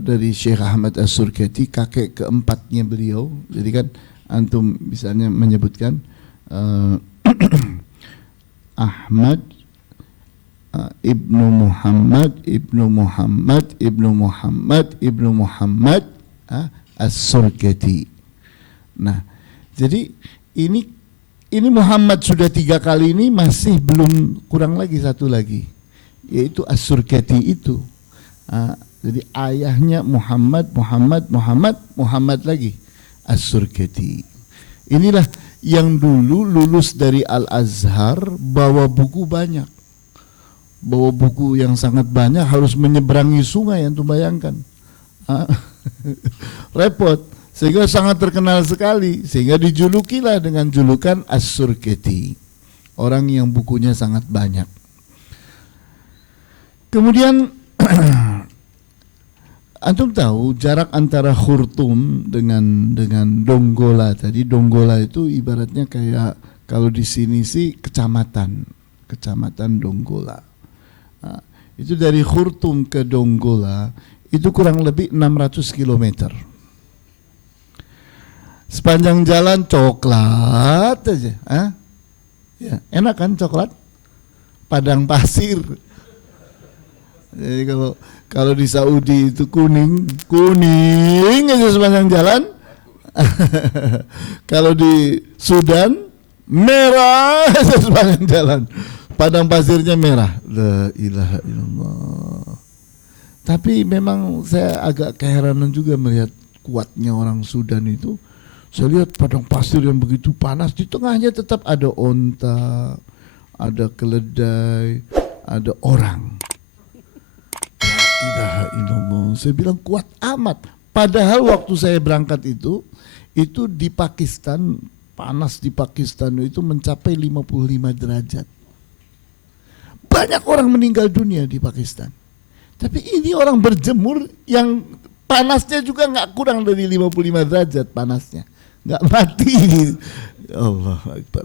dari Syekh Ahmad As-Surketi, kakek keempatnya beliau. Jadi kan antum misalnya menyebutkan Ahmad Ibnu Muhammad Ibnu Muhammad Ibnu Muhammad Ibnu Muhammad As-Surketi. Nah, jadi ini Muhammad sudah 3 kali, ini masih belum, kurang lagi 1 lagi, yaitu As-Surketi itu. Jadi ayahnya Muhammad lagi As-Surketi. Inilah yang dulu lulus dari Al-Azhar bawa buku banyak. Bawa buku yang sangat banyak, harus menyeberangi sungai, antum bayangkan. Repot. Sehingga sangat terkenal sekali, sehingga dijulukilah dengan julukan As-Surketi, orang yang bukunya sangat banyak. Kemudian antum tahu jarak antara Khartoum dengan Dongola tadi. Dongola itu ibaratnya kayak kalau di sini sih kecamatan Dongola. Nah, itu dari Khartoum ke Dongola itu kurang lebih 600 kilometer. Sepanjang jalan coklat aja, ya, enak kan coklat? Padang pasir. Jadi kalau di Saudi itu kuning aja sepanjang jalan. Kalau di Sudan merah aja sepanjang jalan. Padang pasirnya merah. La ilaha illallah. Tapi memang saya agak keheranan juga melihat kuatnya orang Sudan itu. Saya lihat padang pasir yang begitu panas, di tengahnya tetap ada onta, ada keledai, ada orang. La ilaha illallah. Saya bilang kuat amat. Padahal waktu saya berangkat itu di Pakistan, panas di Pakistan itu mencapai 55 derajat. Banyak orang meninggal dunia di Pakistan. Tapi ini orang berjemur yang panasnya juga nggak kurang dari 55 derajat panasnya. Nggak mati. Allah Akbar,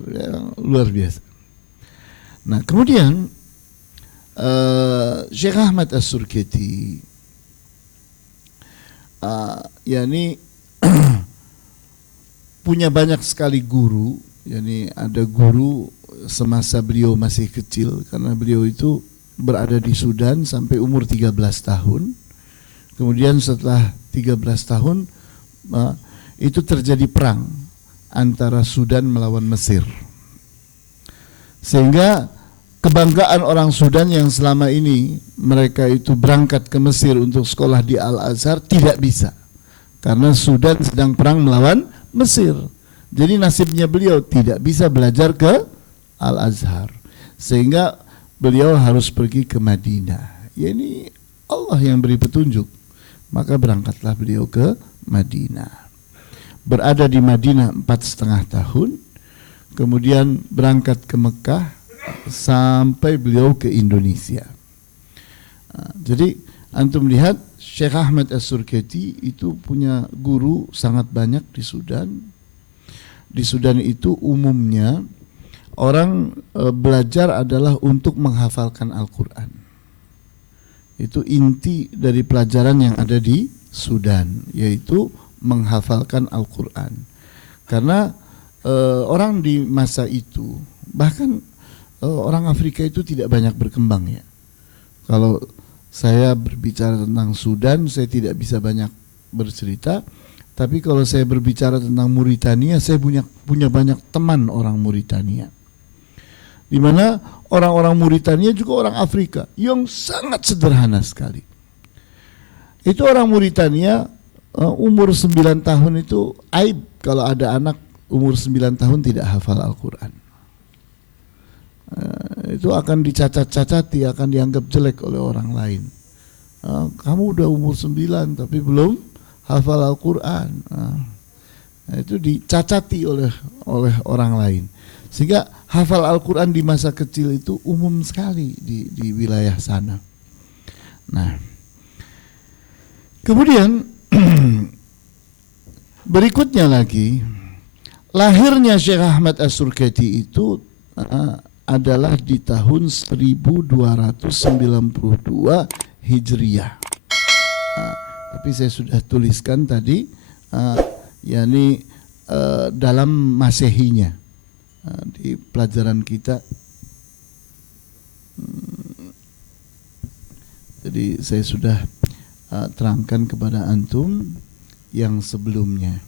luar biasa. Nah kemudian Syekh Ahmad As-Surketi yakni punya banyak sekali guru. Yani ada guru semasa beliau masih kecil, karena beliau itu berada di Sudan sampai umur 13 tahun. Kemudian setelah 13 tahun itu terjadi perang antara Sudan melawan Mesir. Sehingga kebanggaan orang Sudan yang selama ini mereka itu berangkat ke Mesir untuk sekolah di Al-Azhar tidak bisa. Karena Sudan sedang perang melawan Mesir. Jadi nasibnya beliau tidak bisa belajar ke Al-Azhar. Sehingga beliau harus pergi ke Madinah. Ya ini Allah yang beri petunjuk. Maka berangkatlah beliau ke Madinah. Berada di Madinah 4,5 tahun. kemudian berangkat ke Mekah sampai beliau ke Indonesia. Jadi antum lihat Syekh Ahmad As-Surketi itu punya guru sangat banyak di Sudan. Di Sudan itu umumnya orang belajar adalah untuk menghafalkan Al-Quran. Itu inti dari pelajaran yang ada di Sudan, yaitu menghafalkan Al-Quran. Karena orang di masa itu, bahkan orang Afrika itu tidak banyak berkembang ya. Kalau saya berbicara tentang Sudan, saya tidak bisa banyak bercerita. Tapi kalau saya berbicara tentang Mauritania, saya punya banyak teman orang Mauritania. Di mana orang-orang Mauritania juga orang Afrika yang sangat sederhana sekali. Itu orang Mauritania umur 9 tahun itu aib kalau ada anak umur 9 tahun tidak hafal Al-Quran. Itu akan dicacat-cacati, akan dianggap jelek oleh orang lain. Kamu udah umur 9 tapi belum hafal Al-Quran. Itu dicacati oleh orang lain. Sehingga hafal Al-Quran di masa kecil itu umum sekali di wilayah sana. Nah, kemudian berikutnya lagi, lahirnya Syekh Ahmad As-Surketi itu adalah di tahun 1292 Hijriyah. Tapi saya sudah tuliskan tadi, yakni dalam Masehinya di pelajaran kita. Jadi saya sudah terangkan kepada antum yang sebelumnya.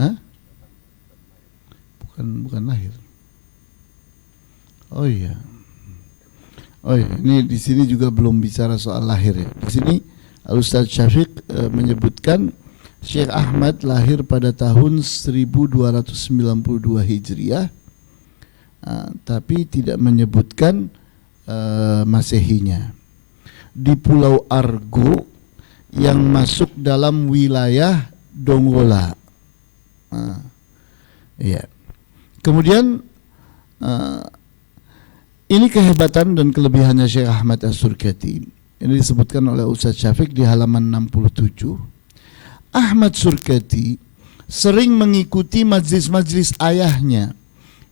Hah? Bukan lahir. Oh iya. Oh iya, ini di sini juga belum bicara soal lahir ya. Di sini Al-Ustaz Syafiq menyebutkan Syekh Ahmad lahir pada tahun 1292 Hijriah, tapi tidak menyebutkan Masehinya. Di Pulau Argo yang masuk dalam wilayah Dongola. Ya. Kemudian ini kehebatan dan kelebihannya Syekh Ahmad As-Surketi. Ini disebutkan oleh Ustaz Syafiq di halaman 67. Ahmad Surketi sering mengikuti majlis-majlis ayahnya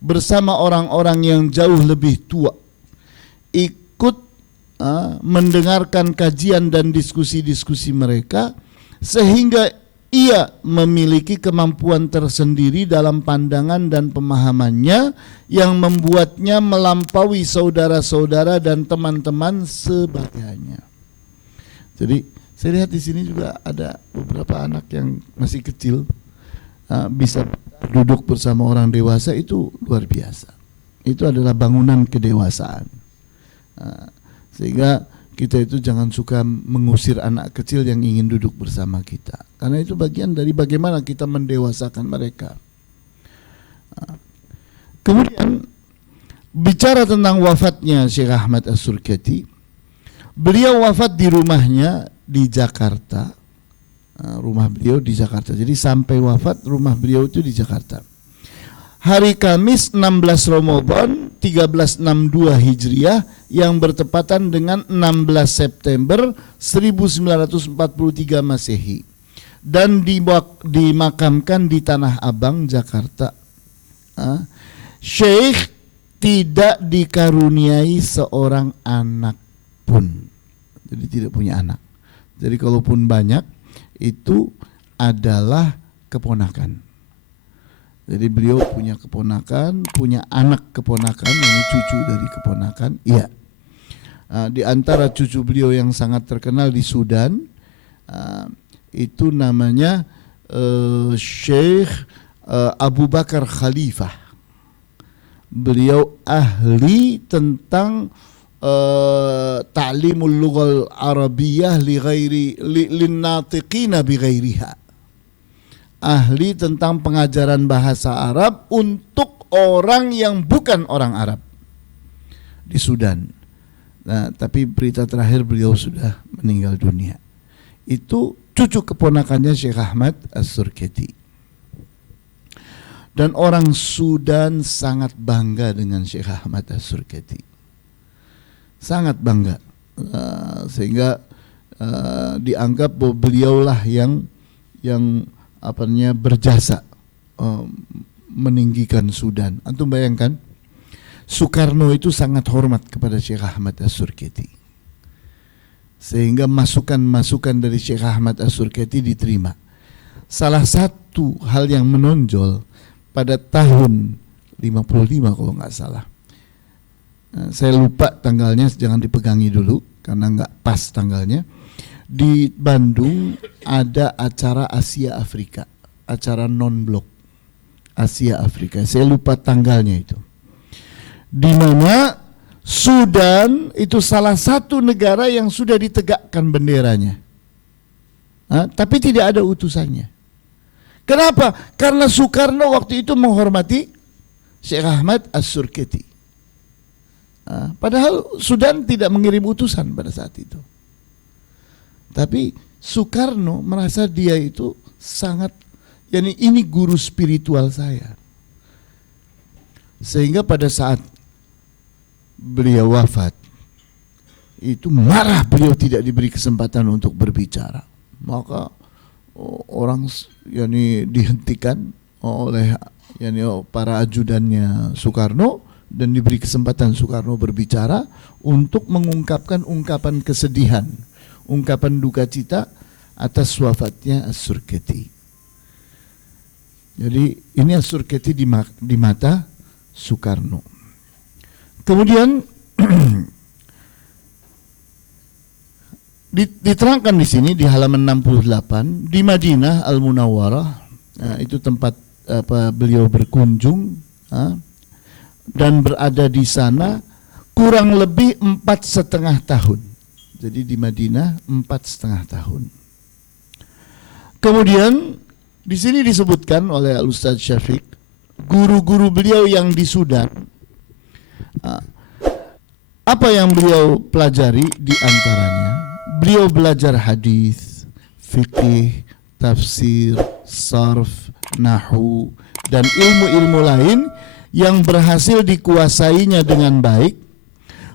bersama orang-orang yang jauh lebih tua. Ikut mendengarkan kajian dan diskusi-diskusi mereka sehingga ia memiliki kemampuan tersendiri dalam pandangan dan pemahamannya yang membuatnya melampaui saudara-saudara dan teman-teman sebagainya. Jadi saya lihat di sini juga ada beberapa anak yang masih kecil bisa duduk bersama orang dewasa, itu luar biasa. Itu adalah bangunan kedewasaan. Sehingga kita itu jangan suka mengusir anak kecil yang ingin duduk bersama kita, karena itu bagian dari bagaimana kita mendewasakan mereka. Kemudian bicara tentang wafatnya Syekh Ahmad As-Surketi, beliau wafat di rumahnya di Jakarta. Rumah beliau di Jakarta, jadi sampai wafat rumah beliau itu di Jakarta. Hari Kamis 16 Ramadan 1362 Hijriah yang bertepatan dengan 16 September 1943 Masehi, dan dimakamkan di Tanah Abang, Jakarta. Syekh tidak dikaruniai seorang anak pun, jadi tidak punya anak. Jadi kalaupun banyak itu adalah keponakan. Jadi beliau punya keponakan, punya anak keponakan, ini cucu dari keponakan. Iya. Di antara cucu beliau yang sangat terkenal di Sudan, itu namanya Syekh Abu Bakar Khalifah. Beliau ahli tentang ta'limul lughal arabiyyah li natiqina bi ghairiha. ahli tentang pengajaran bahasa Arab untuk orang yang bukan orang Arab di Sudan. Nah, tapi berita terakhir beliau sudah meninggal dunia. Itu cucu keponakannya Syekh Ahmad As-Surketi. Dan orang Sudan sangat bangga dengan Syekh Ahmad As-Surketi. Sangat bangga. Sehingga dianggap bahwa beliaulah yang berjasa meninggikan Sudan. Antum bayangkan, Soekarno itu sangat hormat kepada Syekh Ahmad As-Surketi, sehingga masukan-masukan dari Syekh Ahmad As-Surketi diterima. Salah satu hal yang menonjol pada tahun 55 kalau nggak salah, saya lupa tanggalnya, jangan dipegangi dulu karena nggak pas tanggalnya. Di Bandung ada acara Asia Afrika, acara non-blok Asia Afrika, saya lupa tanggalnya itu, di mana Sudan itu salah satu negara yang sudah ditegakkan benderanya, tapi tidak ada utusannya. Kenapa? Karena Soekarno waktu itu menghormati Syekh Ahmad As-Surketi, padahal Sudan tidak mengirim utusan pada saat itu. Tapi Soekarno merasa dia itu sangat, ini guru spiritual saya. Sehingga pada saat beliau wafat, itu marah beliau tidak diberi kesempatan untuk berbicara. Maka orang dihentikan oleh para ajudannya Soekarno dan diberi kesempatan Soekarno berbicara untuk mengungkapkan ungkapan kesedihan, ungkapan duka cita atas wafatnya As-Surketi. Jadi ini As-Surketi di mata Soekarno. Kemudian diterangkan di sini di halaman 68, di Madinah Al-Munawwarah, itu tempat beliau berkunjung dan berada di sana kurang lebih 4,5 tahun. Jadi di Madinah 4,5 tahun. Kemudian di sini disebutkan oleh Al-Ustadz Syafiq, guru-guru beliau yang di Sudan, apa yang beliau pelajari di antaranya, beliau belajar hadis, fikih, tafsir, sarf, nahwu, dan ilmu-ilmu lain yang berhasil dikuasainya dengan baik.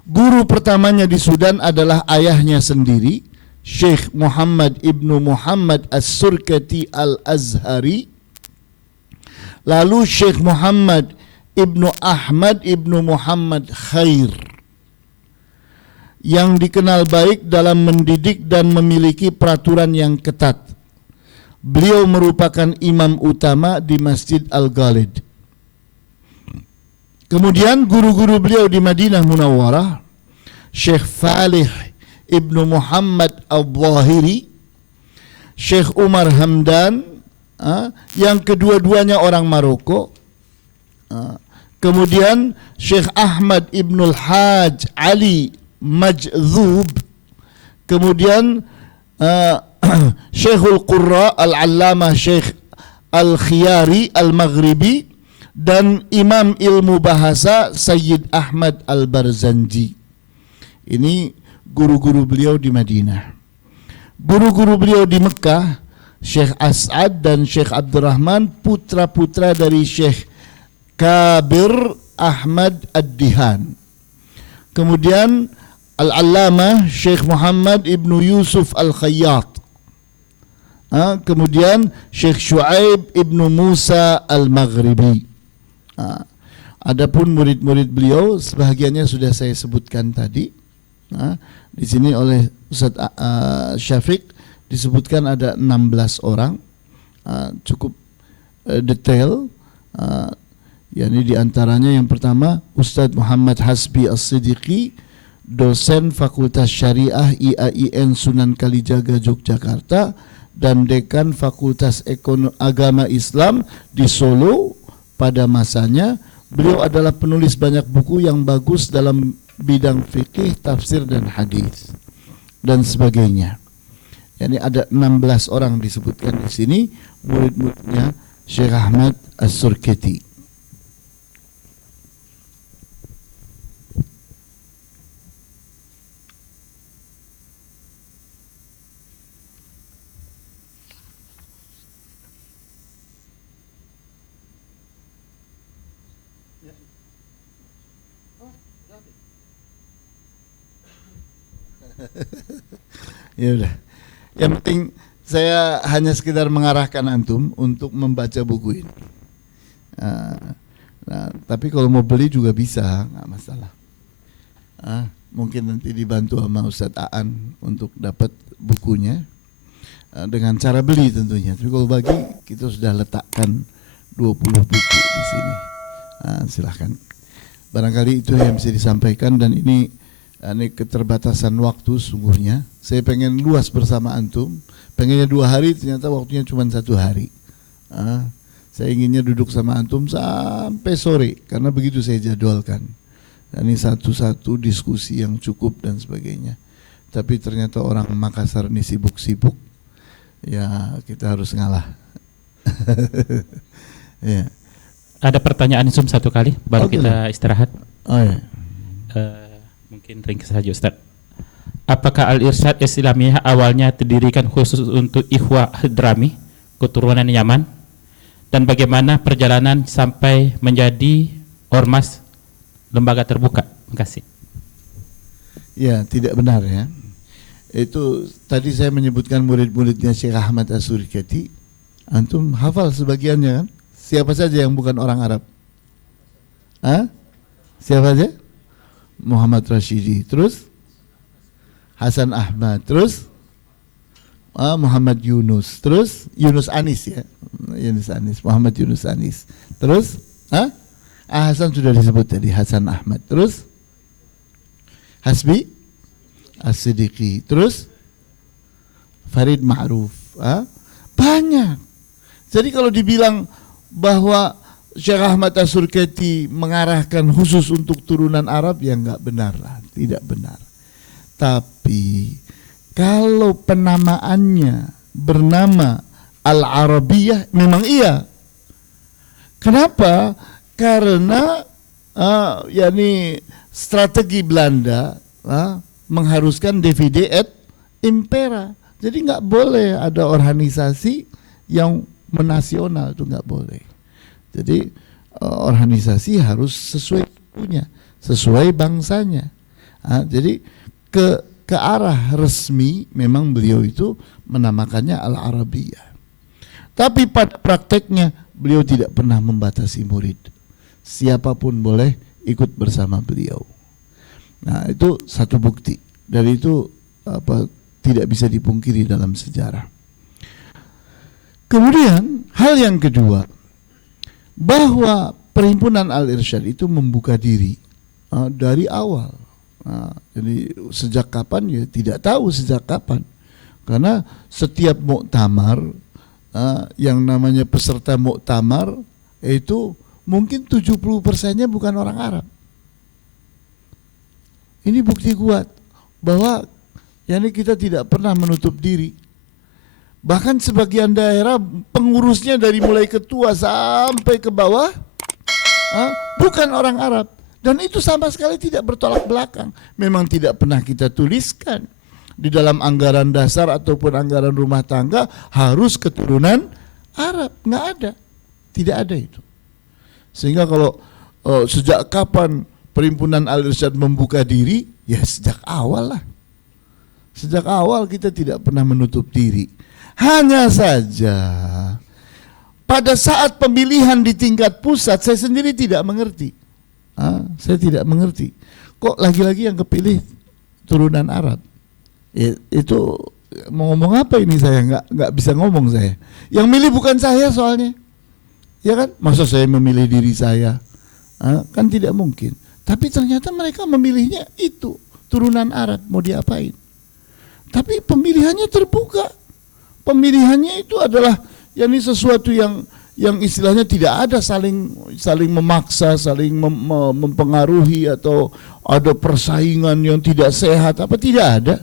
Guru pertamanya di Sudan adalah ayahnya sendiri, Syekh Muhammad ibnu Muhammad As-Surketi Al-Azhari. Lalu Syekh Muhammad ibnu Ahmad ibnu Muhammad Khair, yang dikenal baik dalam mendidik dan memiliki peraturan yang ketat. Beliau merupakan imam utama di Masjid Al-Ghalid. Kemudian guru-guru beliau di Madinah Munawwarah, Syekh Falih ibnu Muhammad Al-Zahiri, Syekh Umar Hamdan, yang kedua-duanya orang Maroko. Kemudian Syekh Ahmad ibnul Haj Ali Majzub. Kemudian Syekhul Qurra Al-Allamah Syekh Al-Khiyari Al-Maghribi, dan Imam Ilmu Bahasa Sayyid Ahmad Al-Barzanji. Ini guru-guru beliau di Madinah. Guru-guru beliau di Mekah, Syekh As'ad dan Syekh Abdurrahman, putra-putra dari Syekh Kabir Ahmad Ad-Dihan. Kemudian Al-Allamah Syekh Muhammad ibnu Yusuf Al-Khayyat. Kemudian Syekh Shu'aib ibnu Musa Al-Maghribi. Adapun murid-murid beliau sebahagiannya sudah saya sebutkan tadi. Di sini oleh Ustaz Syafiq disebutkan ada 16 orang, cukup detail. Yakni di antaranya yang pertama Ustaz Muhammad Hasbi As-Siddiqi, dosen Fakultas Syariah IAIN Sunan Kalijaga Yogyakarta dan dekan Fakultas Agama Islam di Solo pada masanya. Beliau adalah penulis banyak buku yang bagus dalam bidang fikih, tafsir dan hadis dan sebagainya. Yani ada 16 orang disebutkan di sini murid-muridnya Syekh Ahmad As-Surketi. Ya udah. Yang penting saya hanya sekedar mengarahkan antum untuk membaca buku ini. Nah, tapi kalau mau beli juga bisa, nggak masalah. Mungkin nanti dibantu sama Ustadz Aan untuk dapat bukunya dengan cara beli tentunya. Tapi kalau bagi kita sudah letakkan 20 buku di sini. Silahkan. Barangkali itu yang bisa disampaikan dan ini keterbatasan waktu sungguhnya. Saya pengen luas bersama antum. Pengennya 2 hari, ternyata waktunya cuma 1 hari. Saya inginnya duduk sama antum sampai sore, karena begitu saya jadwalkan. Dan ini satu-satu diskusi yang cukup dan sebagainya. Tapi ternyata orang Makassar ini sibuk-sibuk, ya kita harus ngalah. Ya. Ada pertanyaan Zoom 1 kali, baru kita istirahat. Oh ya. Mungkin ringkas saja Ustaz. Apakah Al-Irsyad Islamiyah awalnya didirikan khusus untuk Ikhwah Hadrami, keturunan Yaman? Dan bagaimana perjalanan sampai menjadi ormas lembaga terbuka? Terima kasih. Ya, tidak benar ya. Itu tadi saya menyebutkan murid-muridnya Syekh Ahmad As-Surketi. Antum hafal sebagiannya kan? Siapa saja yang bukan orang Arab? Siapa saja? Muhammad Rashidi, terus Hasan Ahmad, terus Muhammad Yunus, terus Yunus Anis ya, Yunus Anis, Muhammad Yunus Anis, terus Hasan sudah disebut tadi, Hasan Ahmad, terus Hasbi As-Siddiqi, terus Farid Ma'ruf, banyak. Jadi kalau dibilang bahwa Syekh Ahmad As-Surketi mengarahkan khusus untuk turunan Arab, ya enggak benar lah, tidak benar. Tapi kalau penamaannya bernama Al-Arabiyah, memang iya. Kenapa? Karena yakni strategi Belanda mengharuskan divide et impera. Jadi nggak boleh ada organisasi yang menasional, itu nggak boleh. Jadi organisasi harus sesuai punya, sesuai bangsanya. Jadi ke arah resmi memang beliau itu menamakannya Al-Arabiyah. Tapi pada prakteknya beliau tidak pernah membatasi murid. Siapapun boleh ikut bersama beliau. Nah, itu satu bukti. Dari itu tidak bisa dipungkiri dalam sejarah. Kemudian hal yang kedua, bahwa Perhimpunan Al-Irsyad itu membuka diri dari awal. Jadi sejak kapan ya tidak tahu sejak kapan. Karena setiap muktamar yang namanya peserta muktamar itu mungkin 70%-nya bukan orang Arab. Ini bukti kuat bahwa yakni kita tidak pernah menutup diri. Bahkan sebagian daerah pengurusnya dari mulai ketua sampai ke bawah bukan orang Arab. Dan itu sama sekali tidak bertolak belakang. Memang tidak pernah kita tuliskan di dalam anggaran dasar ataupun anggaran rumah tangga harus keturunan Arab. Nggak ada. Tidak ada itu. Sehingga kalau sejak kapan Perhimpunan Al-Irsyad membuka diri, ya sejak awal lah. Sejak awal kita tidak pernah menutup diri. Hanya saja pada saat pemilihan di tingkat pusat saya sendiri tidak mengerti. Saya tidak mengerti. Kok lagi-lagi yang kepilih turunan Arab? Itu mau ngomong apa ini, saya nggak bisa ngomong saya. Yang milih bukan saya soalnya, ya kan? Masa saya memilih diri saya? Kan tidak mungkin. Tapi ternyata mereka memilihnya itu turunan Arab, mau diapain? Tapi pemilihannya terbuka. Pemilihannya itu adalah yakni sesuatu yang istilahnya tidak ada saling memaksa, saling mempengaruhi atau ada persaingan yang tidak sehat, apa tidak ada.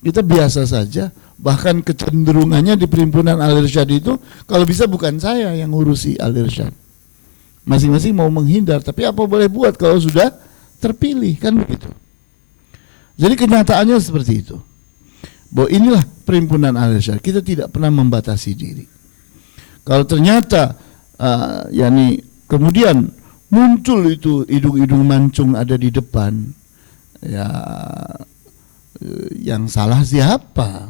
Kita biasa saja, bahkan kecenderungannya di perhimpunan Al-Irsyad itu kalau bisa bukan saya yang ngurusi Al-Irsyad. Masing-masing mau menghindar, tapi apa boleh buat kalau sudah terpilih, kan begitu. Jadi kenyataannya seperti itu. Bahwa inilah perhimpunan Al-Irsyad. Kita tidak pernah membatasi diri. Kalau ternyata kemudian muncul itu hidung-hidung mancung ada di depan, ya yang salah siapa?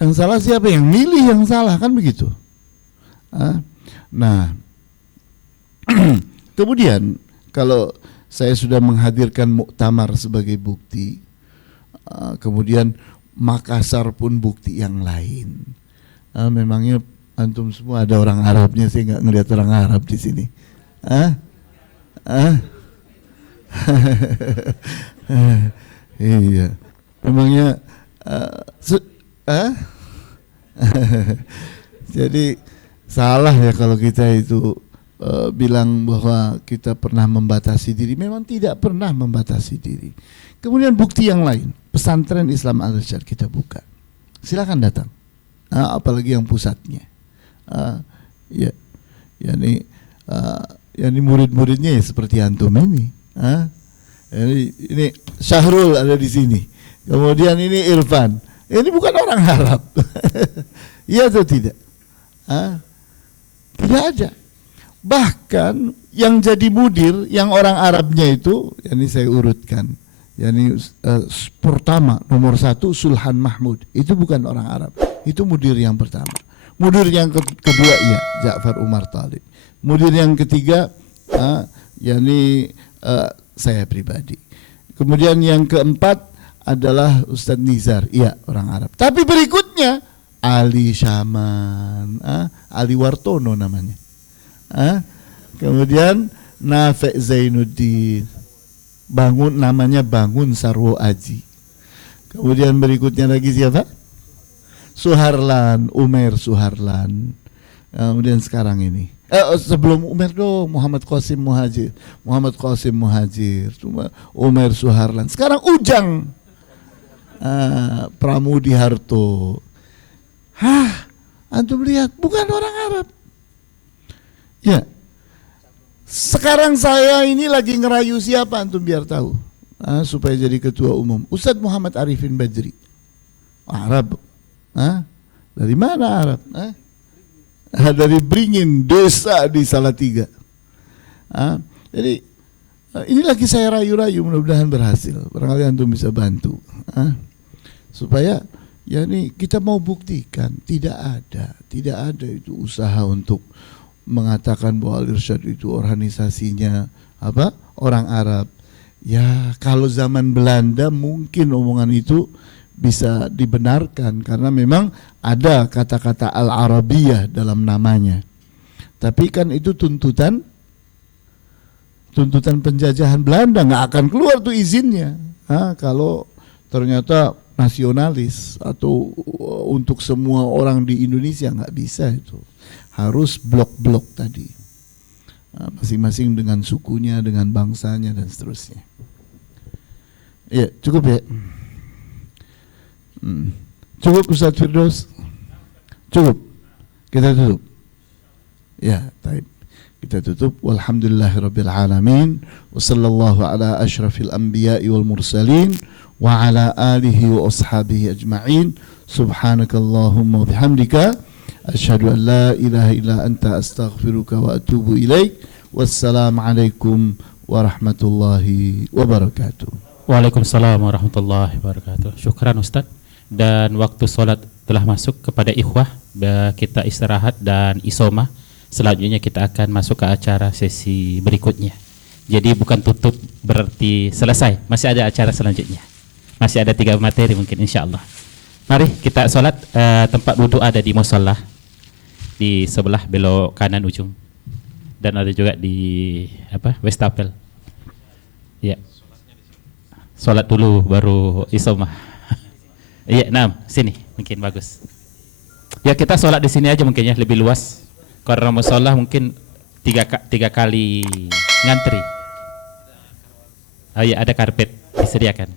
Yang salah siapa? Yang milih yang salah, kan begitu. Nah, kemudian kalau saya sudah menghadirkan muktamar sebagai bukti, kemudian Makassar pun bukti yang lain. Memangnya antum semua ada orang Arabnya? Saya nggak ngelihat orang Arab di sini. Iya, memangnya jadi salah ya kalau kita itu bilang bahwa kita pernah membatasi diri. Memang tidak pernah membatasi diri. Kemudian bukti yang lain, pesantren Islam Al-Irsyad kita buka. Silakan datang, apalagi yang pusatnya. Ini murid-muridnya ya seperti antum ini. Ini Syahrul ada di sini. Kemudian ini Irfan. Ini bukan orang Arab. Iya atau tidak? Tidak ada. Bahkan yang jadi mudir, yang orang Arabnya itu, ini saya urutkan. Pertama, nomor 1 Sulhan Mahmud. Itu bukan orang Arab. Itu mudir yang pertama. Mudir yang kedua ya Ja'far Umar Talib. Mudir yang ketiga saya pribadi. Kemudian yang keempat adalah Ustadz Nizar, iya orang Arab. Tapi berikutnya Ali Syaman, Ali Wartono namanya. Kemudian Nafi' Zainuddin, namanya Bangun Sarwo Aji. Kemudian berikutnya lagi siapa? Suharlan, Umair Suharlan. Kemudian sekarang ini sebelum Umair dong, Muhammad Qasim Muhajir, Umair Suharlan. Sekarang Ujang, Pramudi Harto. Antum lihat, bukan orang Arab. Ya, sekarang saya ini lagi ngerayu siapa antum biar tahu, supaya jadi ketua umum. Ustadz Muhammad Arifin Badri, Arab. Dari mana Arab? Dari Beringin, desa di Salatiga. Jadi ini lagi saya rayu-rayu, mudah-mudahan berhasil. Barangkali antum bisa bantu, supaya ya ini kita mau buktikan tidak ada itu usaha untuk mengatakan bahwa Al-Irsyad itu organisasinya orang Arab. Ya kalau zaman Belanda mungkin omongan itu bisa dibenarkan karena memang ada kata-kata Al-Arabiyah dalam namanya. Tapi kan itu tuntutan penjajahan Belanda, nggak akan keluar tuh izinnya. Kalau ternyata nasionalis atau untuk semua orang di Indonesia nggak bisa itu. Harus blok-blok tadi. Masing-masing dengan sukunya, dengan bangsanya dan seterusnya. Ya, cukup ya. Cukup Ustaz Firdaus? Cukup. Kita tutup. Ya, baik. Kita tutup. Walhamdulillahirabbil alamin. Wa sallallahu ala asyrafil anbiya'i wal mursalin wa ala alihi wa ashabihi ajma'in. Subhanakallahumma wa bihamdika asyhadu an la ilaha illa anta astaghfiruka wa atubu ilaik. Wassalamualaikum warahmatullahi wabarakatuh. Waalaikumsalam warahmatullahi wabarakatuh. Syukran Ustaz. Dan waktu sholat telah masuk kepada ikhwah, kita istirahat dan isoma. Selanjutnya kita akan masuk ke acara sesi berikutnya. Jadi bukan tutup berarti selesai, masih ada acara selanjutnya. Masih ada 3 materi mungkin insyaallah. Mari kita sholat. Tempat wudhu ada di musholla di sebelah belok kanan ujung, dan ada juga di Westapel. Ya. Sholat dulu baru isomah. Iya, sini mungkin bagus. Ya kita sholat di sini aja mungkin ya, lebih luas. Karena musholla mungkin 3 kali ngantri. Oh iya, ada karpet disediakan.